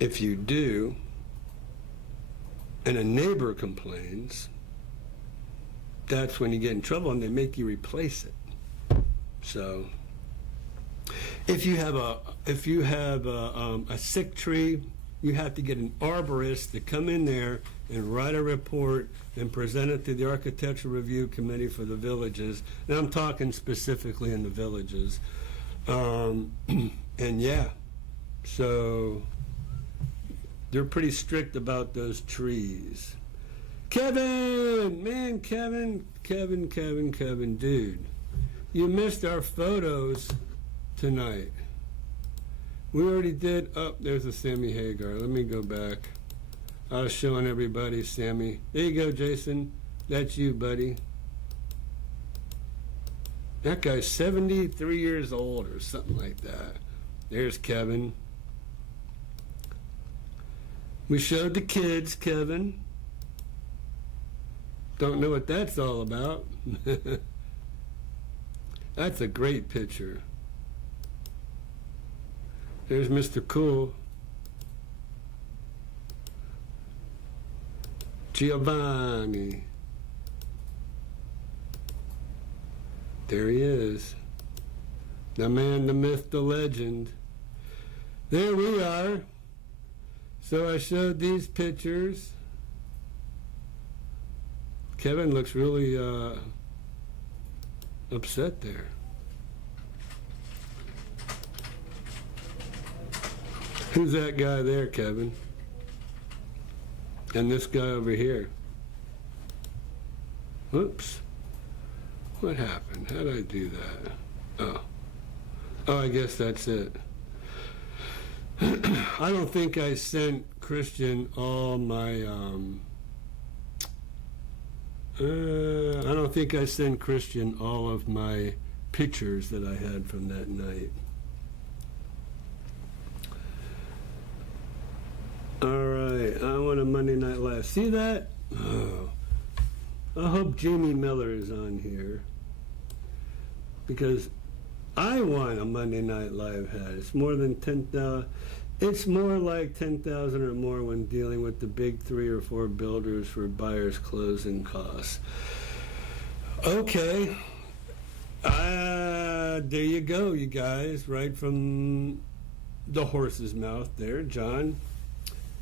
if you do, and a neighbor complains, that's when you get in trouble and they make you replace it. So if you have a sick tree, you have to get an arborist to come in there and write a report and present it to the Architectural Review Committee for the villages. And I'm talking specifically in the villages. And yeah, so they're pretty strict about those trees. Kevin, man, Kevin, dude, you missed our photos tonight. We already did. Oh, there's a Sammy Hagar. Let me go back. I was showing everybody Sammy. There you go, Jason. That's you, buddy. That guy's 73 years old or something like that. There's Kevin. We showed the kids, Kevin. Don't know what that's all about. That's a great picture. There's Mr. Cool. Giovanni. There he is. The man, the myth, the legend. There we are. So I showed these pictures. Kevin looks really upset there. Who's that guy there, Kevin? And this guy over here. Whoops. What happened? How did I do that? Oh, I guess that's it. I don't think I sent Christian all my, I don't think I sent Christian all of my pictures that I had from that night. All right, I want a Monday Night Live. See that? Oh. I hope Jamie Miller is on here because I want a Monday Night Live hat. It's more than 10,000. It's more like 10,000 or more when dealing with the big 3 or 4 builders for buyers' closing costs. Okay. There you go, you guys, right from the horse's mouth there, John.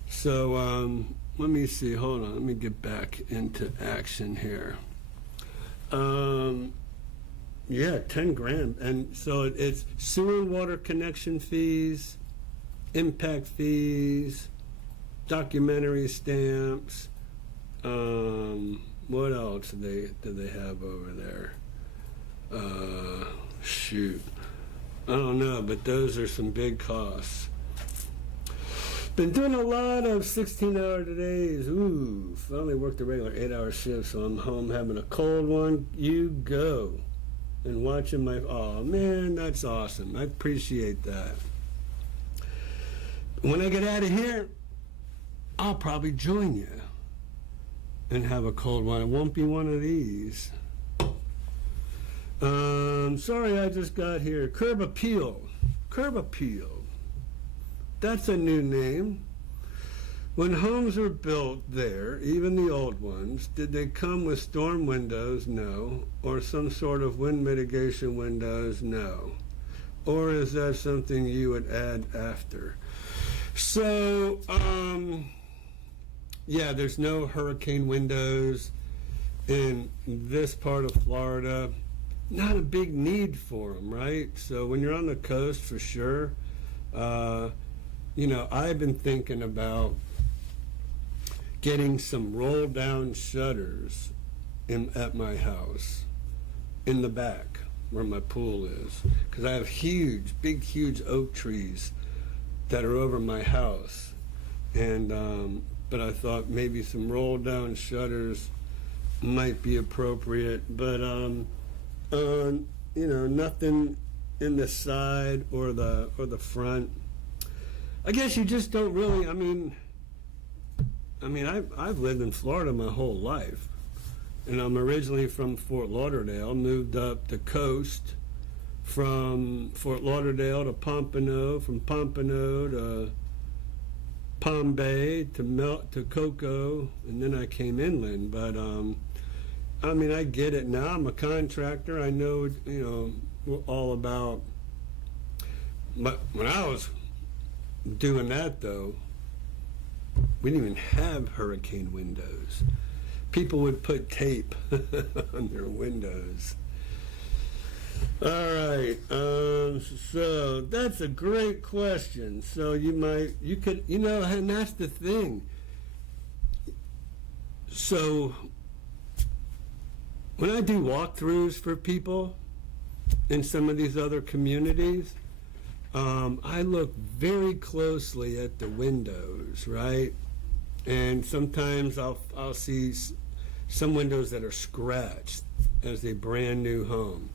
So let me see. Hold on. Let me get back into action here. Yeah, 10 grand. And so it's sewer and water connection fees, impact fees, documentary stamps. What else do they have over there? Shoot. I don't know, but those are some big costs. Been doing a lot of 16-hour days. Ooh, finally worked a regular 8-hour shift, so I'm home having a cold one. You go. And watching my, oh man, that's awesome. I appreciate that. When I get out of here, I'll probably join you and have a cold one. It won't be one of these. Sorry, I just got here. Curb Appeal. Curb Appeal. That's a new name. When homes were built there, even the old ones, did they come with storm windows? No. Or some sort of wind mitigation windows? No. Or is that something you would add after? So, yeah, there's no hurricane windows in this part of Florida. Not a big need for them, right? So when you're on the coast, for sure. I've been thinking about getting some roll-down shutters at my house in the back where my pool is, because I have huge oak trees that are over my house, and but I thought maybe some roll-down shutters might be appropriate, but nothing in the side or the front. I guess you just don't really. I've lived in Florida my whole life, and I'm originally from Fort Lauderdale. Moved up the coast from Fort Lauderdale to Pompano, from Pompano to Palm Bay to Cocoa, and then I came inland. But I get it now. I'm a contractor. I know all about. But when I was doing that, though, we didn't even have hurricane windows. People would put tape on their windows. All right, so that's a great question. So you could, and that's the thing. So when I do walkthroughs for people in some of these other communities, I look very closely at the windows, right? And sometimes I'll see some windows that are scratched as a brand new home.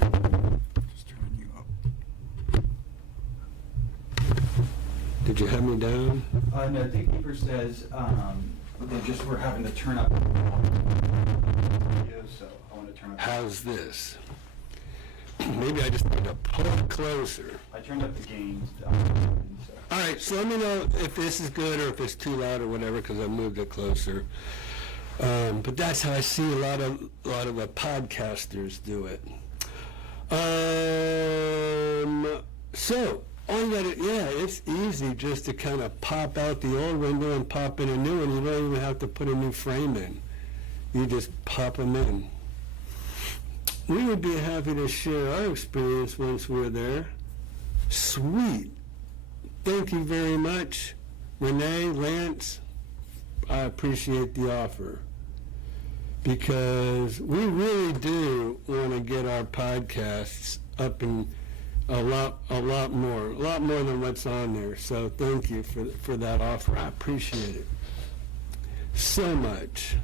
Just turning you up. Did you have me down? No, the gatekeeper says they just were having to turn up the video, so I want to turn up. How's this? Maybe I just need to pull it closer. I turned up the gains. All right, so let me know if this is good or if it's too loud or whatever, because I moved it closer. But that's how I see a lot of the podcasters do it. So all you gotta, it's easy just to kind of pop out the old window and pop in a new one. You don't even have to put a new frame in. You just pop them in. We would be happy to share our experience once we're there. Sweet. Thank you very much, Renee, Lance. I appreciate the offer, because we really do want to get our podcasts up in a lot more than what's on there. So thank you for that offer. I appreciate it so much.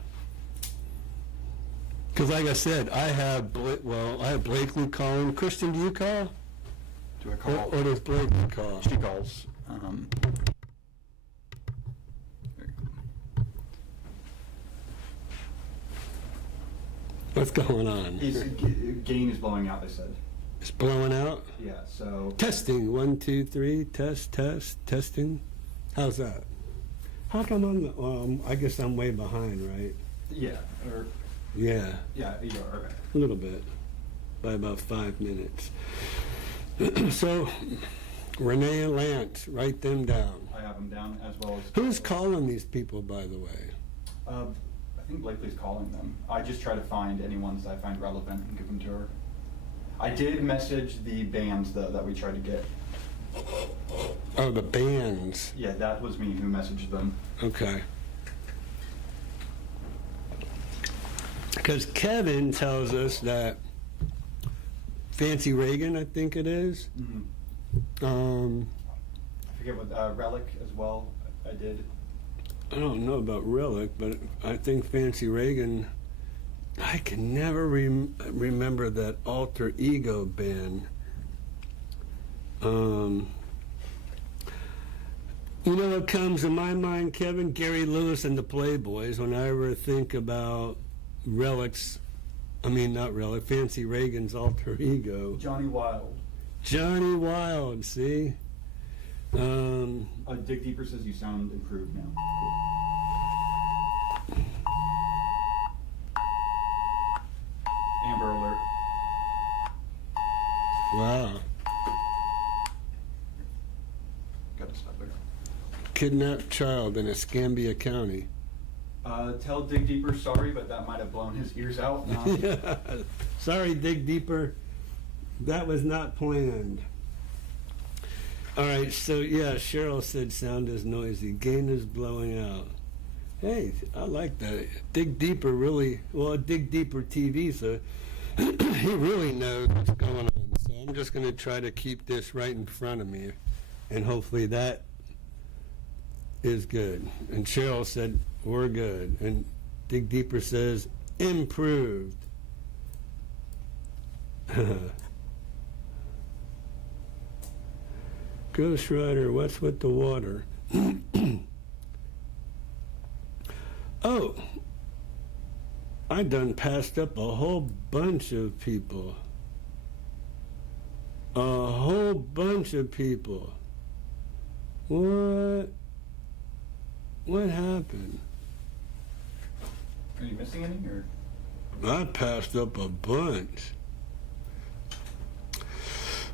Because like I said, I have Blakely calling. Kristen, do you call? Do I call? Or does Blakely call? She calls. What's going on? Gain is blowing out, they said. It's blowing out? Yeah, so. Testing. 1, 2, 3. Testing. How's that? How come I'm I guess I'm way behind, right? Yeah, or. Yeah. Yeah, you are, okay. A little bit. By about 5 minutes. So, Renee and Lance, write them down. I have them down as well as. Who's calling these people, by the way? I think Blakely's calling them. I just try to find any ones that I find relevant and give them to her. I did message the bands, though, that we tried to get. Oh, the bands. Yeah, that was me who messaged them. Okay. Because Kevin tells us that Fancy Reagan, I think it is. Mm-hmm. I forget what, Relic as well, I did. I don't know about Relic, but I think Fancy Reagan, I can never remember that Alter Ego band. You know what comes to my mind, Kevin? Gary Lewis and the Playboys. When I ever think about not Relic, Fancy Reagan's Alter Ego. Johnny Wild. Johnny Wild, see? Dig Deeper says you sound improved now. Amber alert. Wow. Gotta stop there. Kidnapped child in Escambia County. Tell Dig Deeper sorry, but that might have blown his ears out. Yeah. Sorry, Dig Deeper. That was not planned. All right, so yeah, Cheryl said sound is noisy. Gain is blowing out. Hey, I like that. Dig Deeper really, well, Dig Deeper TV, so he really knows what's going on. So I'm just going to try to keep this right in front of me, and hopefully that is good. And Cheryl said, we're good. And Dig Deeper says, improved. Ghost Rider, what's with the water? Oh, I done passed up a whole bunch of people. A whole bunch of people. What? What happened? Are you missing any, or? I passed up a bunch.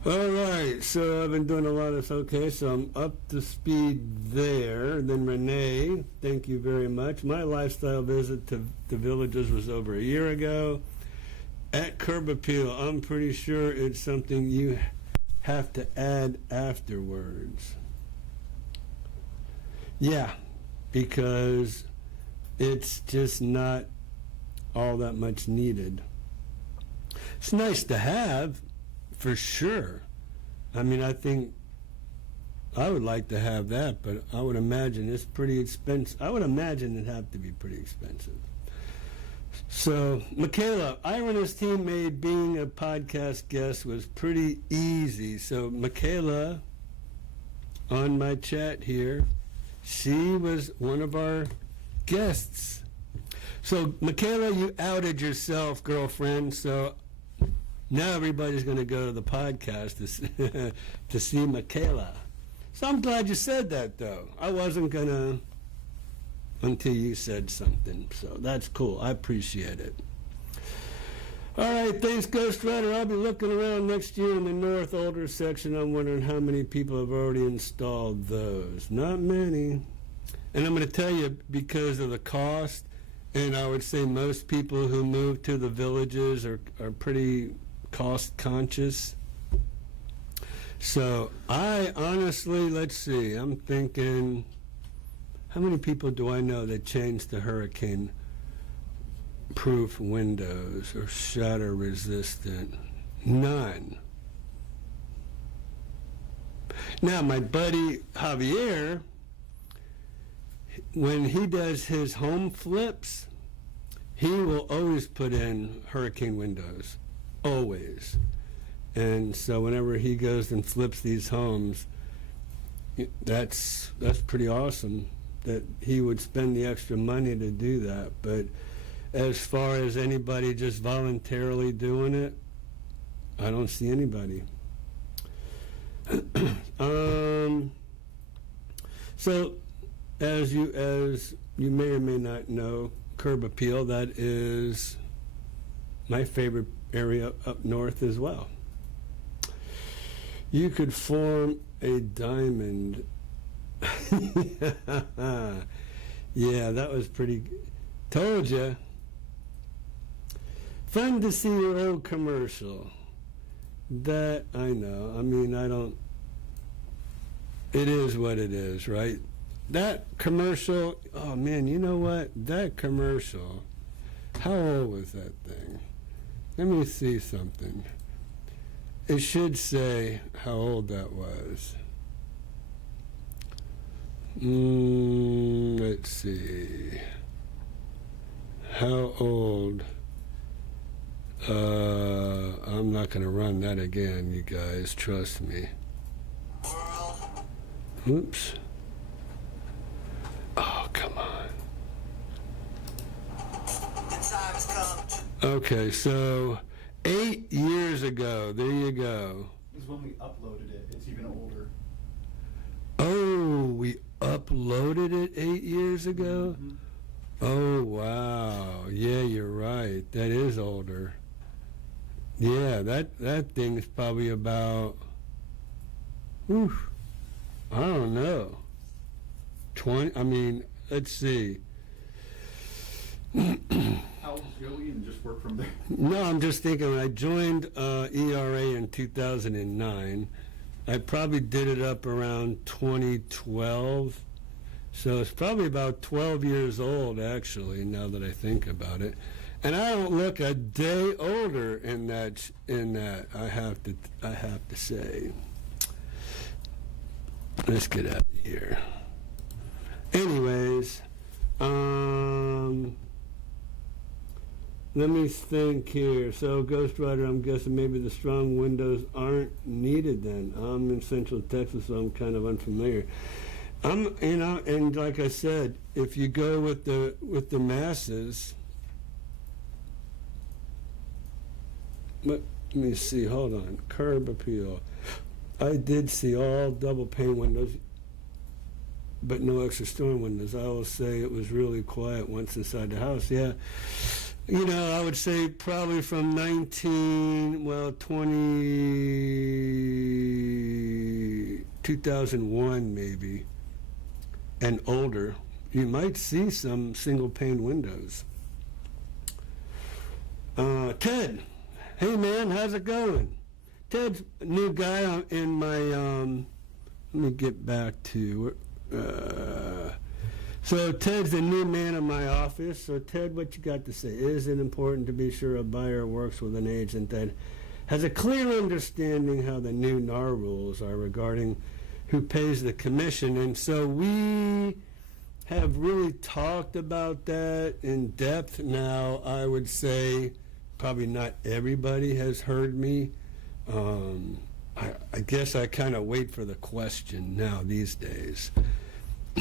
All right, so I've been doing a lot of, okay, so I'm up to speed there. And then Renee, thank you very much. My lifestyle visit to the villages was over a year ago. At Curb Appeal, I'm pretty sure it's something you have to add afterwards. Yeah, because it's just not all that much needed. It's nice to have, for sure. I mean, I think I would like to have that, but I would imagine it's pretty expensive. I would imagine it'd have to be pretty expensive. So, Michaela, Ira and his team made being a podcast guest was pretty easy. So, Michaela, on my chat here, she was one of our guests. So, Michaela, you outed yourself, girlfriend, so now everybody's going to go to the podcast to see Michaela. So I'm glad you said that, though. I wasn't going to until you said something. So that's cool. I appreciate it. All right, thanks, Ghost Rider. I'll be looking around next year in the North Older section. I'm wondering how many people have already installed those. Not many. And I'm going to tell you, because of the cost, and I would say most people who move to the villages are pretty cost conscious. So I honestly, let's see, I'm thinking, how many people do I know that changed to hurricane proof windows or shatter resistant? None. Now my buddy Javier, when he does his home flips, he will always put in hurricane windows. Always. And so whenever he goes and flips these homes, that's pretty awesome that he would spend the extra money to do that. But as far as anybody just voluntarily doing it, I don't see anybody. So as you may or may not know, Curb Appeal, that is my favorite area up north as well. You could form a diamond. Yeah, that was pretty good. Told you. Fun to see your old commercial. That, I know. I mean, it is what it is, right? That commercial, oh man, you know what? That commercial, how old was that thing? Let me see something. It should say how old that was. Let's see. How old? I'm not going to run that again, you guys. Trust me. Oops. Oh, come on. Okay, so 8 years ago. There you go. It was when we uploaded it. It's even older. we uploaded it 8 years ago? Mhm. Oh, wow. Yeah, you're right. That is older. Yeah, that thing is probably about, whew, I don't know, 20, I mean, let's see. How old is Joey and just work from there? No, I'm just thinking when I joined ERA in 2009, I probably did it up around 2012. So it's probably about 12 years old, actually, now that I think about it. And I don't look a day older in that. I have to say. Let's get out of here. Anyways, let me think here. So, Ghost Rider, I'm guessing maybe the strong windows aren't needed then. I'm in Central Texas, so I'm kind of unfamiliar. And like I said, if you go with the masses, let me see. Hold on, curb appeal. I did see all double pane windows, but no extra storm windows. I will say it was really quiet once inside the house. Yeah. I would say probably from 2001 maybe, and older. You might see some single pane windows. Ted, hey man, how's it going? Ted's a new guy in my, let me get back to, so Ted's the new man in my office. So Ted, what you got to say? Is it important to be sure a buyer works with an agent that has a clear understanding how the new NAR rules are regarding who pays the commission? And so we have really talked about that in depth now. I would say probably not everybody has heard me. I guess I kind of wait for the question now these days.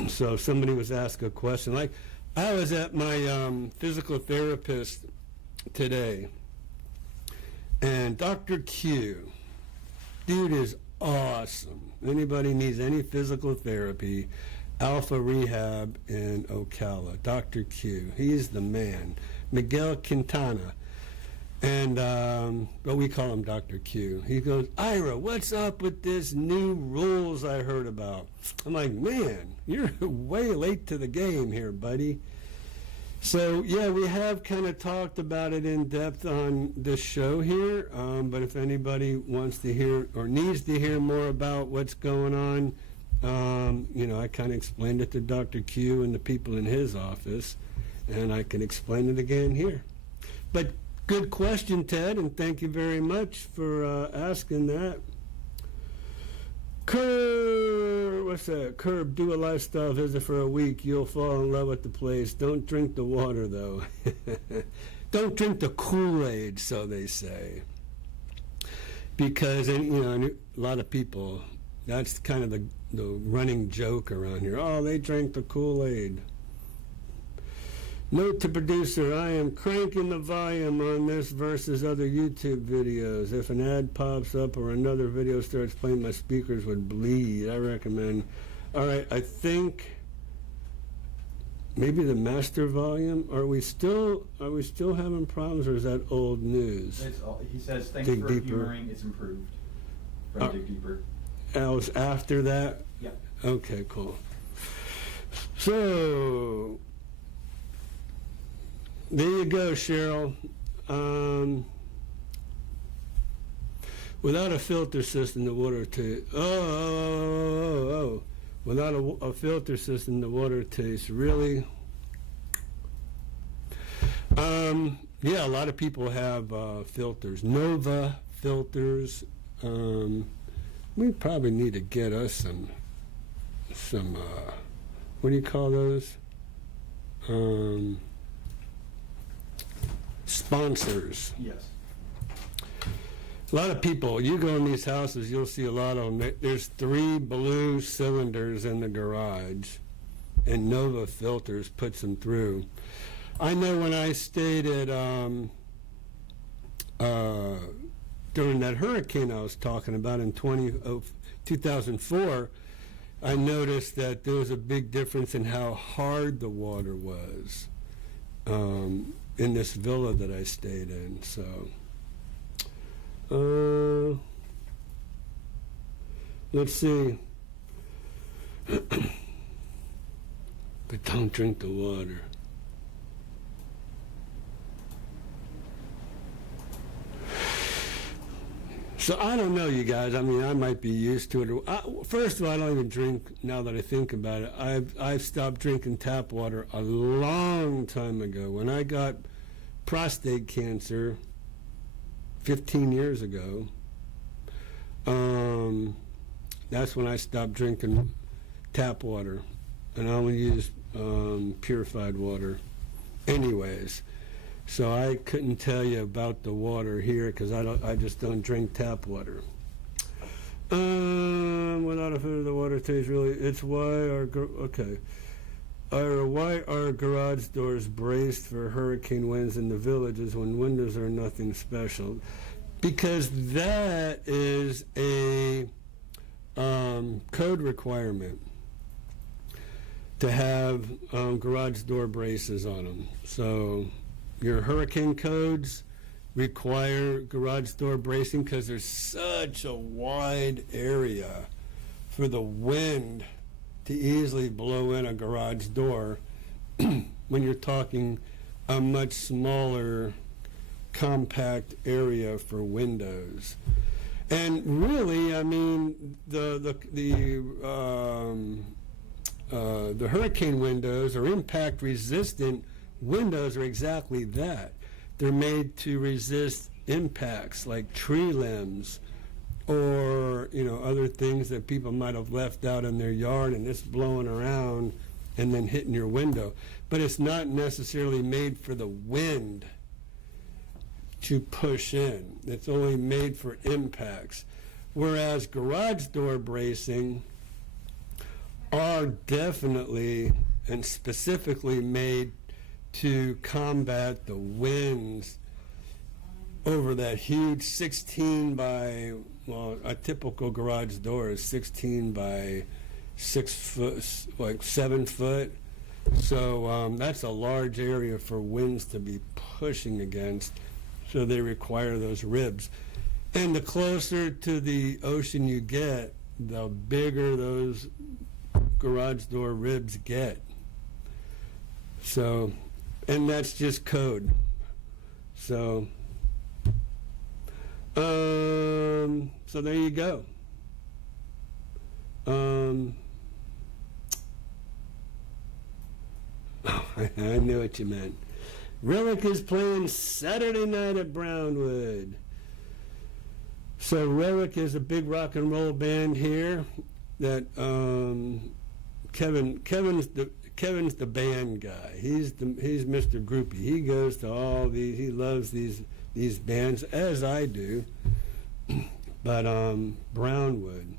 So if somebody was asked a question, like I was at my physical therapist today, and Dr. Q, dude is awesome. Anybody needs any physical therapy, Alpha Rehab in Ocala, Dr. Q, he's the man. Miguel Quintana. And, but we call him Dr. Q. He goes, Ira, what's up with this new rules I heard about? I'm like, man, you're way late to the game here, buddy. So, yeah, we have kind of talked about it in depth on this show here. But if anybody wants to hear or needs to hear more about what's going on, I kind of explained it to Dr. Q and the people in his office. And I can explain it again here. But good question, Ted, and thank you very much for asking that. Curb, do a lifestyle visit for a week. You'll fall in love with the place. Don't drink the water, though. Don't drink the Kool-Aid, so they say. Because, a lot of people, that's kind of the running joke around here. Oh, they drank the Kool-Aid. Note to producer, I am cranking the volume on this versus other YouTube videos. If an ad pops up or another video starts playing, my speakers would bleed. I recommend. All right, I think maybe the master volume. Are we still having problems, or is that old news? He says, thanks Dig for deeper. humoring. It's improved. From Dig Deeper. I was after that? Yeah. Okay, cool. So there you go, Cheryl. Without a filter system, the water tastes. Without a filter system, the water tastes really. Yeah, a lot of people have filters. Nova filters. We probably need to get us some. What do you call those? Sponsors. Yes. A lot of people, you go in these houses, you'll see a lot of them. There's 3 blue cylinders in the garage, and Nova Filters puts them through. I know when I stayed at, during that hurricane I was talking about in 2004, I noticed that there was a big difference in how hard the water was in this villa that I stayed in. So, let's see. But don't drink the water. So I don't know, you guys. I mean, I might be used to it. First of all, I don't even drink now that I think about it. I've stopped drinking tap water a long time ago. When I got prostate cancer 15 years ago, that's when I stopped drinking tap water, and I only use purified water. Anyways. So I couldn't tell you about the water here because I just don't drink tap water. Without a food, the water tastes really. It's why why are garage doors braced for hurricane winds in the villages when windows are nothing special? Because that is a code requirement to have garage door braces on them. So your hurricane codes require garage door bracing because there's such a wide area for the wind to easily blow in a garage door when you're talking a much smaller, compact area for windows. And really, I mean, the hurricane windows or impact resistant windows are exactly that. They're made to resist impacts like tree limbs or, other things that people might have left out in their yard and it's blowing around and then hitting your window. But it's not necessarily made for the wind to push in. It's only made for impacts. Whereas garage door bracing are definitely and specifically made to combat the winds over that huge 16 by, a typical garage door is 16 by 6 foot, like 7 foot. So that's a large area for winds to be pushing against. So they require those ribs. And the closer to the ocean you get, the bigger those garage door ribs get. So, and that's just code. So, so there you go. I knew what you meant. Relic is playing Saturday night at Brownwood. So Relic is a big rock and roll band here that Kevin's the band guy. He's Mr. Groupie. He goes to all these. He loves these bands as I do. But Brownwood.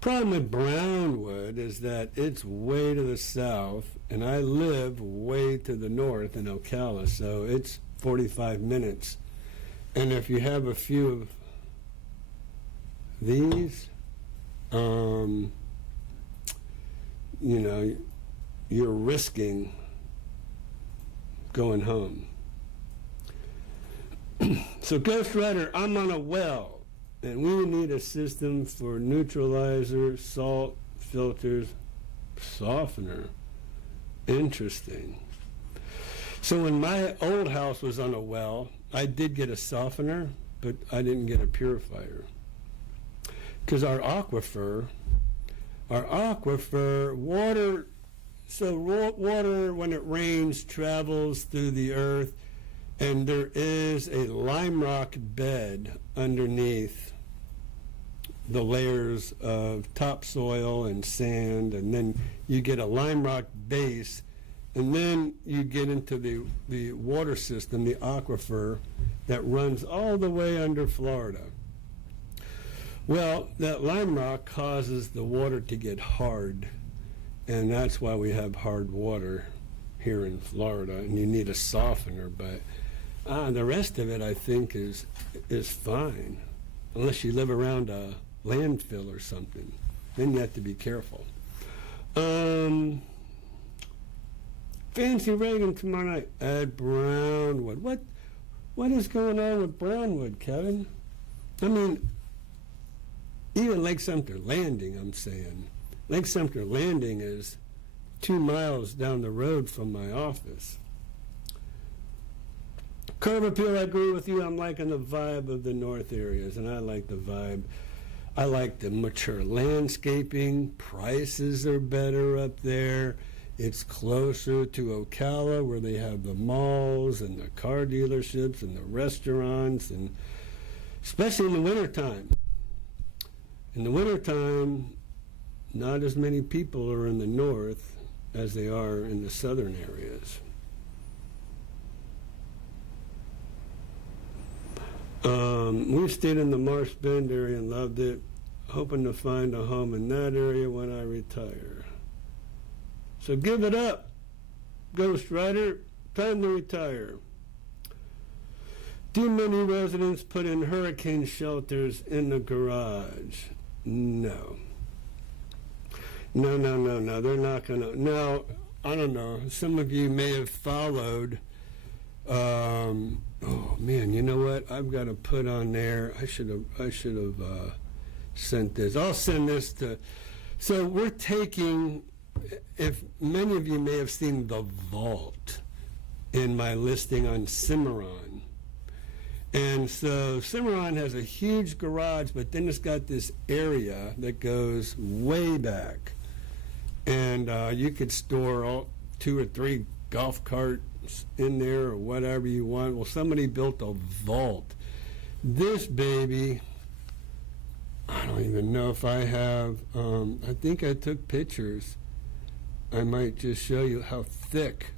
Problem with Brownwood is that it's way to the south, and I live way to the north in Ocala, so it's 45 minutes. And if you have a few of these, you're risking going home. So Ghost Rider, I'm on a well, and we need a system for neutralizer, salt, filters, softener. Interesting. So when my old house was on a well, I did get a softener, but I didn't get a purifier. Because our aquifer, water, so water when it rains travels through the earth, and there is a lime rock bed underneath the layers of topsoil and sand, and then you get a lime rock base, and then you get into the water system, the aquifer, that runs all the way under Florida. Well, that lime rock causes the water to get hard, and that's why we have hard water here in Florida, and you need a softener, but the rest of it, I think, is fine, unless you live around a landfill or something. Then you have to be careful. Fancy Reagan tomorrow night at Brownwood. What is going on with Brownwood, Kevin? I mean, even Lake Sumter Landing, I'm saying. Lake Sumter Landing is 2 miles down the road from my office. Curb Appeal, I agree with you. I'm liking the vibe of the north areas, and I like the vibe. I like the mature landscaping. Prices are better up there. It's closer to Ocala, where they have the malls and the car dealerships and the restaurants, and especially in the wintertime. In the wintertime, not as many people are in the north as they are in the southern areas. We stayed in the Marsh Bend area and loved it, hoping to find a home in that area when I retire. So give it up, Ghost Rider. Time to retire. Do many residents put in hurricane shelters in the garage? No. No. They're not going to. Now, I don't know. Some of you may have followed. Oh man, you know what? I've got to put on there. I should have sent this. I'll send this to. So we're taking. If many of you may have seen the vault in my listing on Cimarron. And so Cimarron has a huge garage, but then it's got this area that goes way back. And you could store all 2 or 3 golf carts in there or whatever you want. Well, somebody built a vault. This baby, I don't even know if I have, I think I took pictures. I might just show you how thick.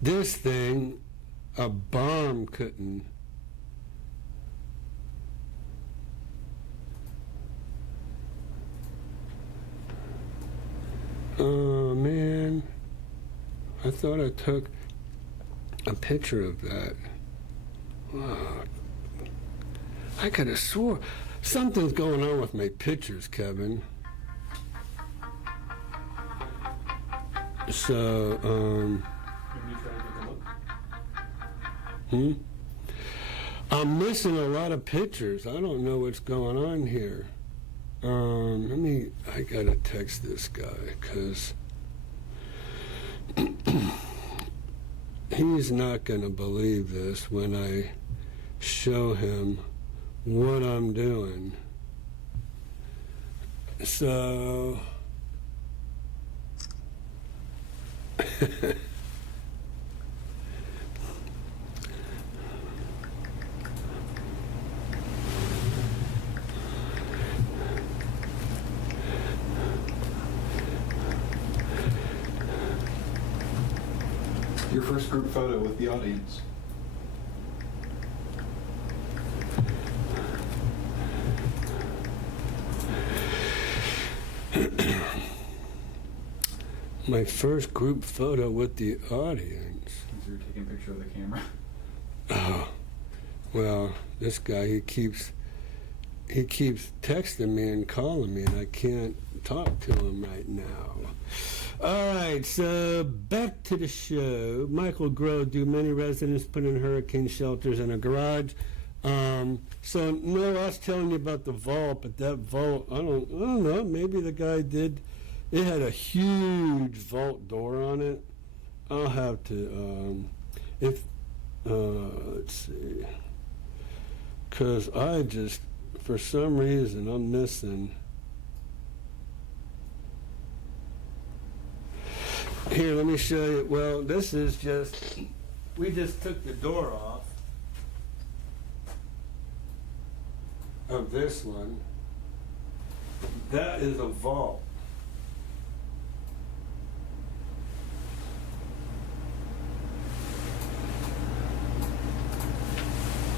This thing, a bomb couldn't. Oh man, I thought I took a picture of that. Wow. I could have swore something's going on with my pictures, Kevin. So, I'm missing a lot of pictures. I don't know what's going on here. I gotta text this guy, because he's not gonna believe this when I show him what I'm doing. So, Your first group photo with the audience. my first group photo with the audience. You're taking a picture of the camera. Oh, well, this guy, he keeps texting me and calling me, and I can't talk to him right now. All right, so back to the show. Michael Grove, do many residents put in hurricane shelters in a garage? So no, I was telling you about the vault, but that vault, I don't know, maybe the guy did. It had a huge vault door on it. I'll have to, let's see, because I just, for some reason, I'm missing. Here, let me show you. Well, this is just, we just took the door off of this one. That is a vault.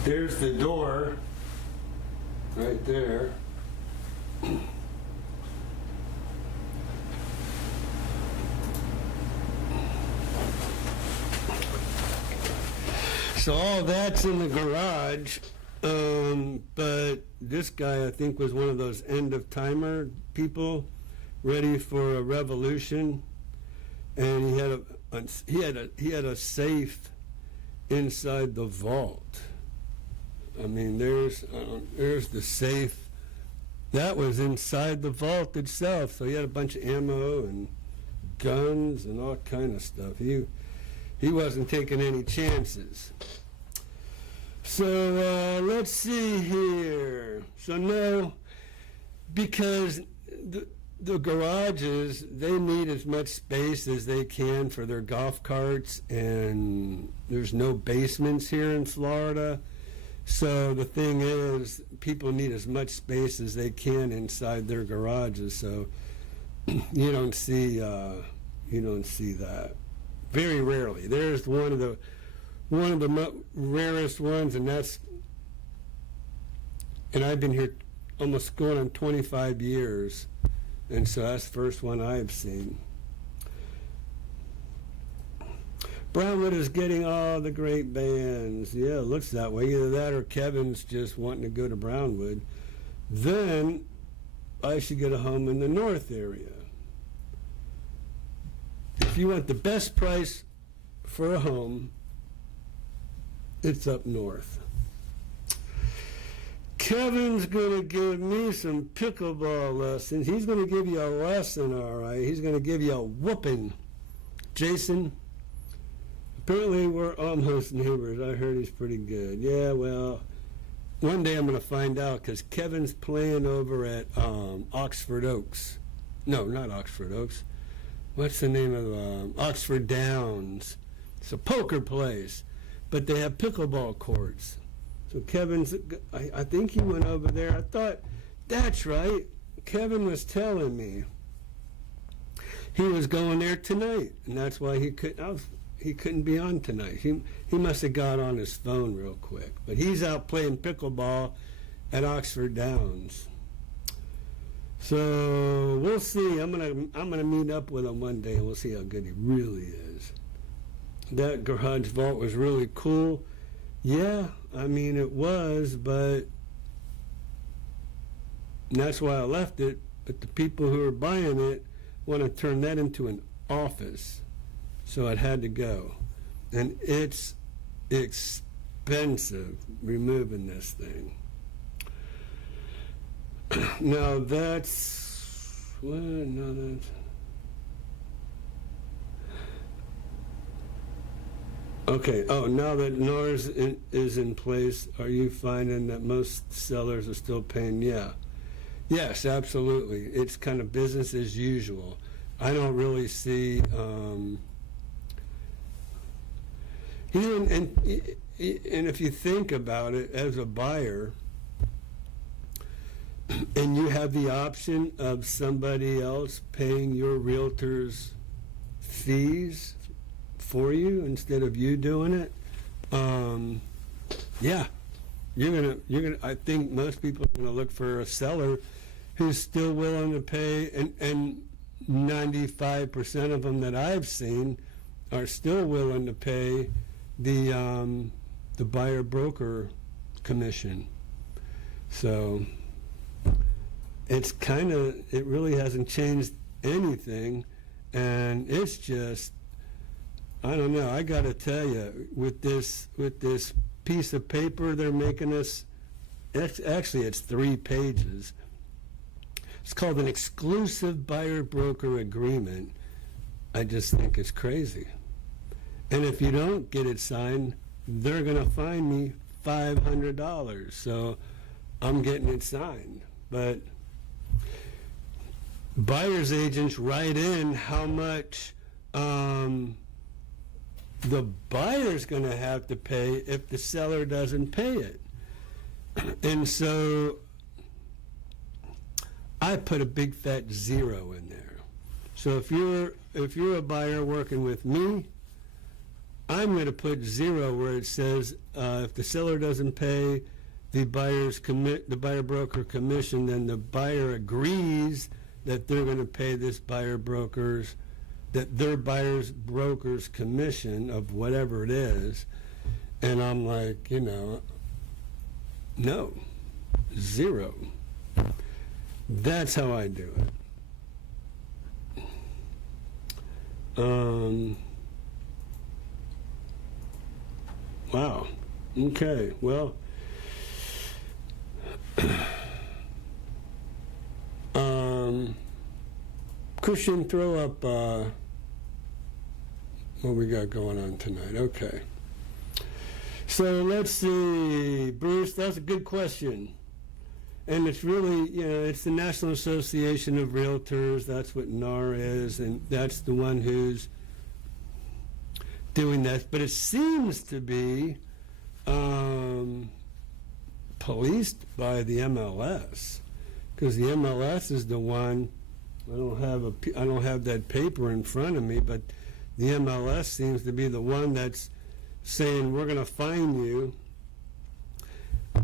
There's the door right there. So all that's in the garage, But this guy, I think, was one of those end of timer people, ready for a revolution, and he had a safe inside the vault. I mean, there's the safe that was inside the vault itself. So he had a bunch of ammo and guns and all kind of stuff. He wasn't taking any chances. So let's see here. So no, because the garages, they need as much space as they can for their golf carts, and there's no basements here in Florida. So the thing is, people need as much space as they can inside their garages. So you don't see that very rarely. There's one of the rarest ones, and I've been here almost going on 25 years, and so that's the first one I've seen. Brownwood is getting all the great bands. Yeah, it looks that way. Either that or Kevin's just wanting to go to Brownwood. Then I should get a home in the North area. If you want the best price for a home, it's up north. Kevin's going to give me some pickleball lessons. He's going to give you a lesson, all right. He's going to give you a whooping. Jason, apparently we're almost neighbors. I heard he's pretty good. Yeah, well, one day I'm going to find out, because Kevin's playing over at Oxford Oaks. No, not Oxford Oaks. What's the name of Oxford Downs? It's a poker place, but they have pickleball courts. So Kevin's, I think he went over there. I thought, that's right. Kevin was telling me he was going there tonight, and that's why he couldn't be on tonight. He must have got on his phone real quick. But he's out playing pickleball at Oxford Downs. So we'll see. I'm gonna meet up with him one day, and we'll see how good he really is. That garage vault was really cool. Yeah, I mean it was, but that's why I left it. But the people who are buying it want to turn that into an office, so it had to go. And it's expensive removing this thing. Now that's what? No, that's. Okay. Oh, now that NARS is in place, are you finding that most sellers are still paying? Yeah. Yes, absolutely. It's kind of business as usual. I don't really see, and if you think about it as a buyer, and you have the option of somebody else paying your realtor's fees for you instead of you doing it, yeah, you're gonna. I think most people are gonna look for a seller who's still willing to pay, and 95% of them that I've seen are still willing to pay the buyer broker commission. So it's it really hasn't changed anything, and it's just, I don't know. I got to tell you, with this piece of paper they're making us, actually it's 3 pages. It's called an exclusive buyer broker agreement. I just think it's crazy. And if you don't get it signed, they're going to fine me $500. So I'm getting it signed. But buyer's agents write in how much the buyer's going to have to pay if the seller doesn't pay it. And so I put a big fat 0 in there. So if you're a buyer working with me, I'm going to put 0 where it says if the seller doesn't pay the buyer broker commission, then the buyer agrees that they're going to pay this their buyer's broker's commission of whatever it is. And I'm like, No. 0. That's how I do it. Wow. Okay. Well, Christian, throw up what we got going on tonight. Okay. So let's see, Bruce, that's a good question. And it's really, it's the National Association of Realtors. That's what NAR is, and that's the one who's doing that. But it seems to be policed by the MLS, because the MLS is the one. I don't have that paper in front of me, but the MLS seems to be the one that's saying we're going to fine you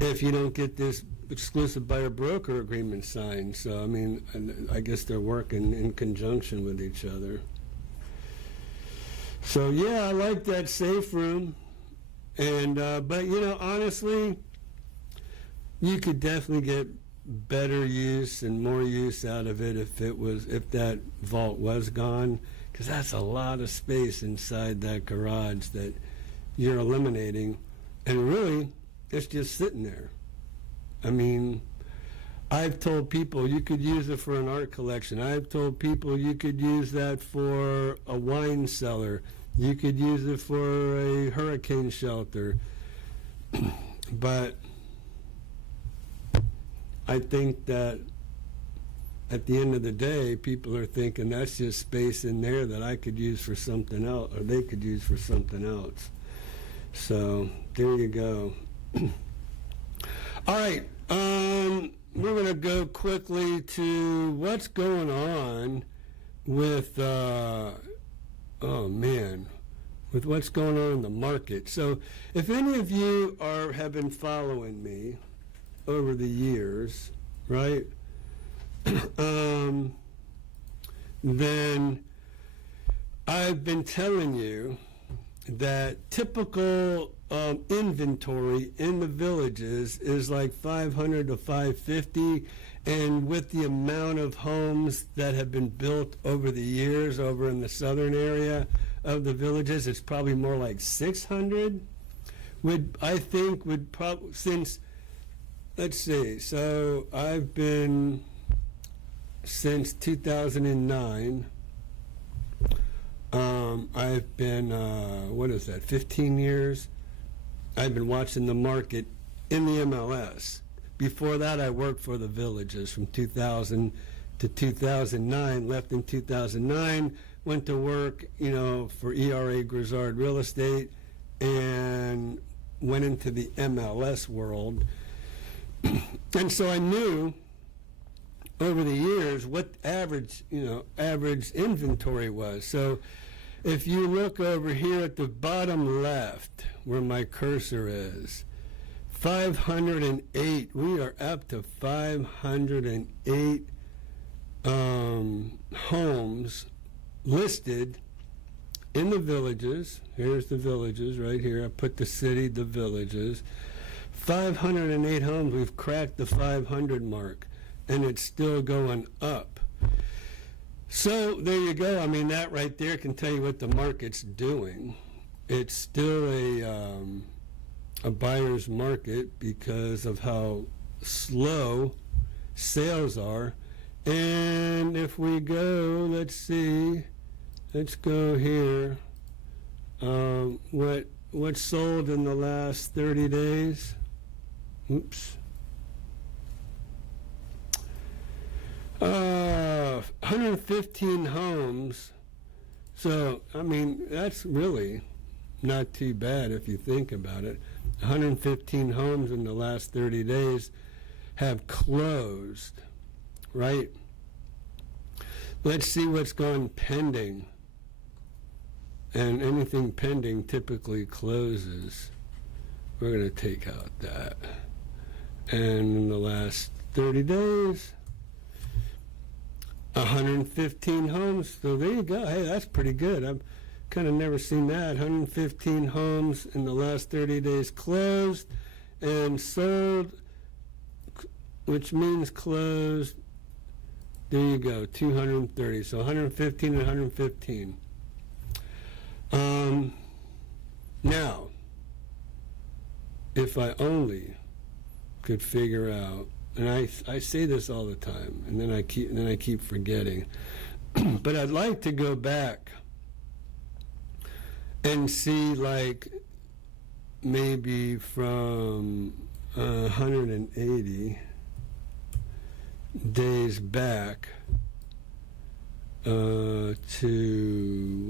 if you don't get this exclusive buyer broker agreement signed. So, I mean, I guess they're working in conjunction with each other. So, yeah, I like that safe room. And, but, honestly, you could definitely get better use and more use out of it if that vault was gone, because that's a lot of space inside that garage that you're eliminating, and really it's just sitting there. I mean, I've told people you could use it for an art collection. I've told people you could use that for a wine cellar. You could use it for a hurricane shelter. But I think that at the end of the day, people are thinking that's just space in there that I could use for something else, or they could use for something else. So there you go. All right, we're going to go quickly to what's going on with, with what's going on in the market. So if any of you have been following me over the years, right, then I've been telling you that typical inventory in the villages is like 500 to 550, and with the amount of homes that have been built over the years over in the southern area of the villages, it's probably more like 600. Since, let's see, so I've been since 2009. I've been, 15 years? I've been watching the market in the MLS. Before that, I worked for the villages from 2000 to 2009, left in 2009, went to work, for ERA Grizzard Real Estate, and went into the MLS world. And so I knew over the years what average inventory was. So if you look over here at the bottom left where my cursor is, 508, we are up to 508 homes listed in the villages. Here's the villages right here. I put the city, the villages. 508 homes. We've cracked the 500 mark, and it's still going up. So there you go. I mean, that right there can tell you what the market's doing. It's still a buyer's market because of how slow sales are. And if we go, let's go here. What sold in the last 30 days? Oops. 115 homes. So, I mean, that's really not too bad if you think about it. 115 homes in the last 30 days have closed, right? Let's see what's gone pending. And anything pending typically closes. We're going to take out that. And in the last 30 days, 115 homes. So there you go. Hey, that's pretty good. I've kind of never seen that. 115 homes in the last 30 days closed. and sold, which means closed. There you go, 230. So 115 and 115. Now, if I only could figure out, and I say this all the time, and then I keep forgetting, but I'd like to go back and see, like, maybe from 180 days back to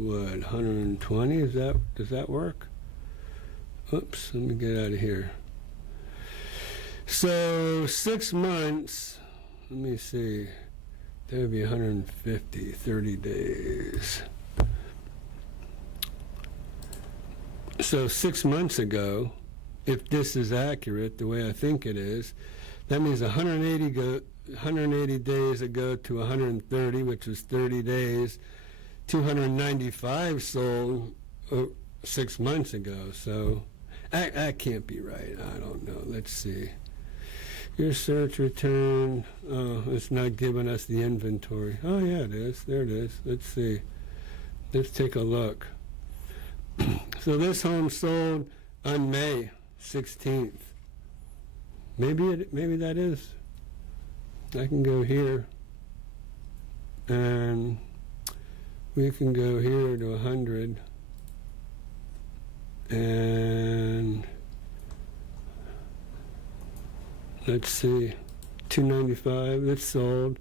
what, 120? Does that work? Oops, let me get out of here. So 6 months, let me see, that would be 150, 30 days. So 6 months ago, if this is accurate, the way I think it is, that means 180 days ago to 130, which was 30 days, 295 sold 6 months ago. So that can't be right. I don't know. Let's see. Your search return, it's not giving us the inventory. Oh, yeah, it is. There it is. Let's see. Let's take a look. So this home sold on May 16th. Maybe that is. I can go here, and we can go here to 100, and let's see, 295. It's sold.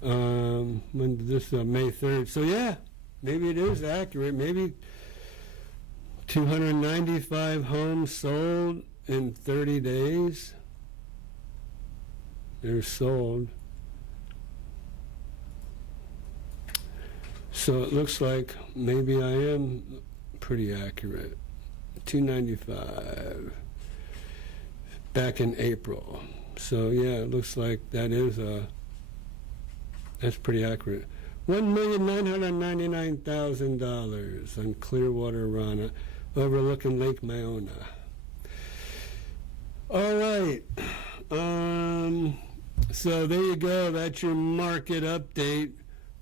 When this May 3rd. So yeah, maybe it is accurate. Maybe 295 homes sold in 30 days. They're sold. So it looks like maybe I am pretty accurate. 295 back in April. So yeah, it looks like that's pretty accurate. $1,999,000 on Clearwater Rana, overlooking Lake Maona. All right. So there you go. That's your market update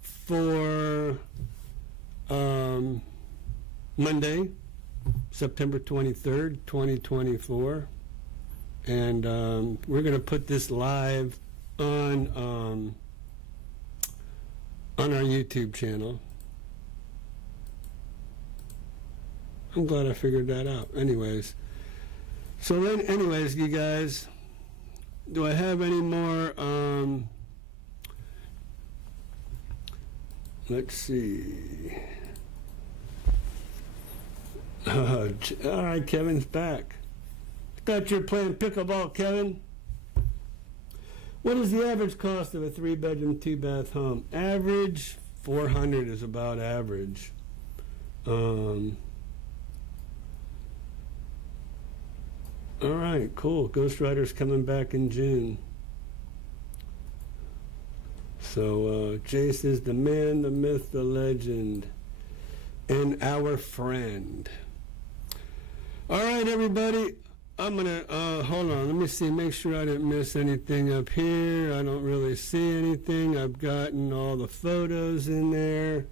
for Monday, September 23rd, 2024. And we're going to put this live on our YouTube channel. I'm glad I figured that out. Anyways, you guys, do I have any more? Let's see. All right, Kevin's back. Thought you were playing pickleball, Kevin. What is the average cost of a 3-bedroom, 2-bath home? Average, $400 is about average. All right, cool. Ghost Rider's coming back in June. So Jace is the man, the myth, the legend, and our friend. All right, everybody. I'm going to, hold on, let me see, make sure I didn't miss anything up here. I don't really see anything. I've gotten all the photos in there.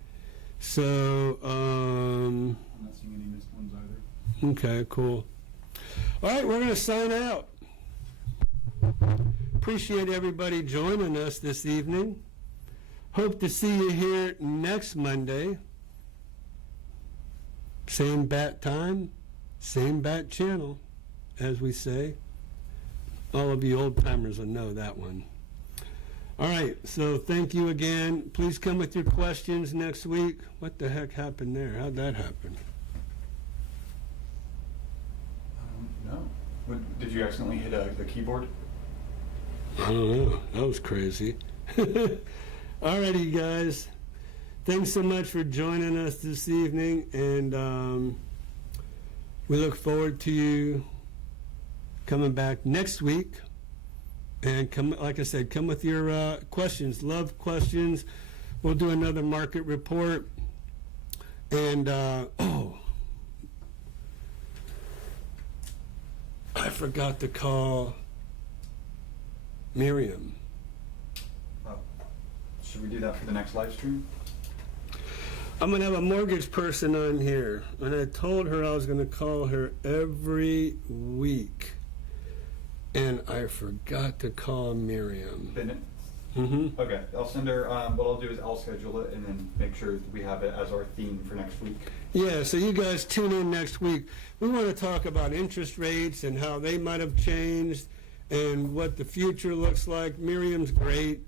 So, I'm not seeing any missed ones either. Okay, cool. All right, we're going to sign out. Appreciate everybody joining us this evening. Hope to see you here next Monday. Same bat time, same bat channel, as we say. All of you old-timers will know that one. All right, so thank you again. Please come with your questions next week. What the heck happened there? How'd that happen? No. Did you accidentally hit the keyboard? I don't know. That was crazy. Alrighty, guys. Thanks so much for joining us this evening, and we look forward to you coming back next week. And come, like I said, come with your questions. Love questions. We'll do another market report. And I forgot to call Miriam. Oh. Should we do that for the next live stream? I'm gonna have a mortgage person on here, and I told her I was gonna call her every week, and I forgot to call Miriam. Bennett? Mm-hmm. Okay, I'll send her, what I'll do is I'll schedule it and then make sure that we have it as our theme for next week. Yeah, so you guys tune in next week. We want to talk about interest rates and how they might have changed and what the future looks like. Miriam's great.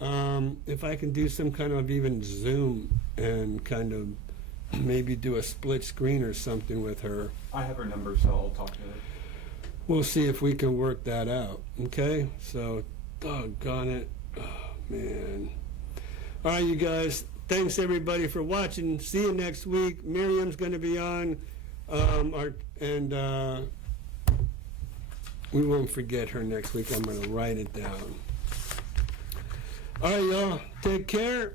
If I can do some kind of even Zoom and kind of maybe do a split screen or something with her, I have her number, so I'll talk to her. we'll see if we can work that out. Okay? So, doggone it. Oh, man. All right, you guys. Thanks, everybody, for watching. See you next week. Miriam's going to be on, we won't forget her next week. I'm going to write it down. All right, y'all. Take care.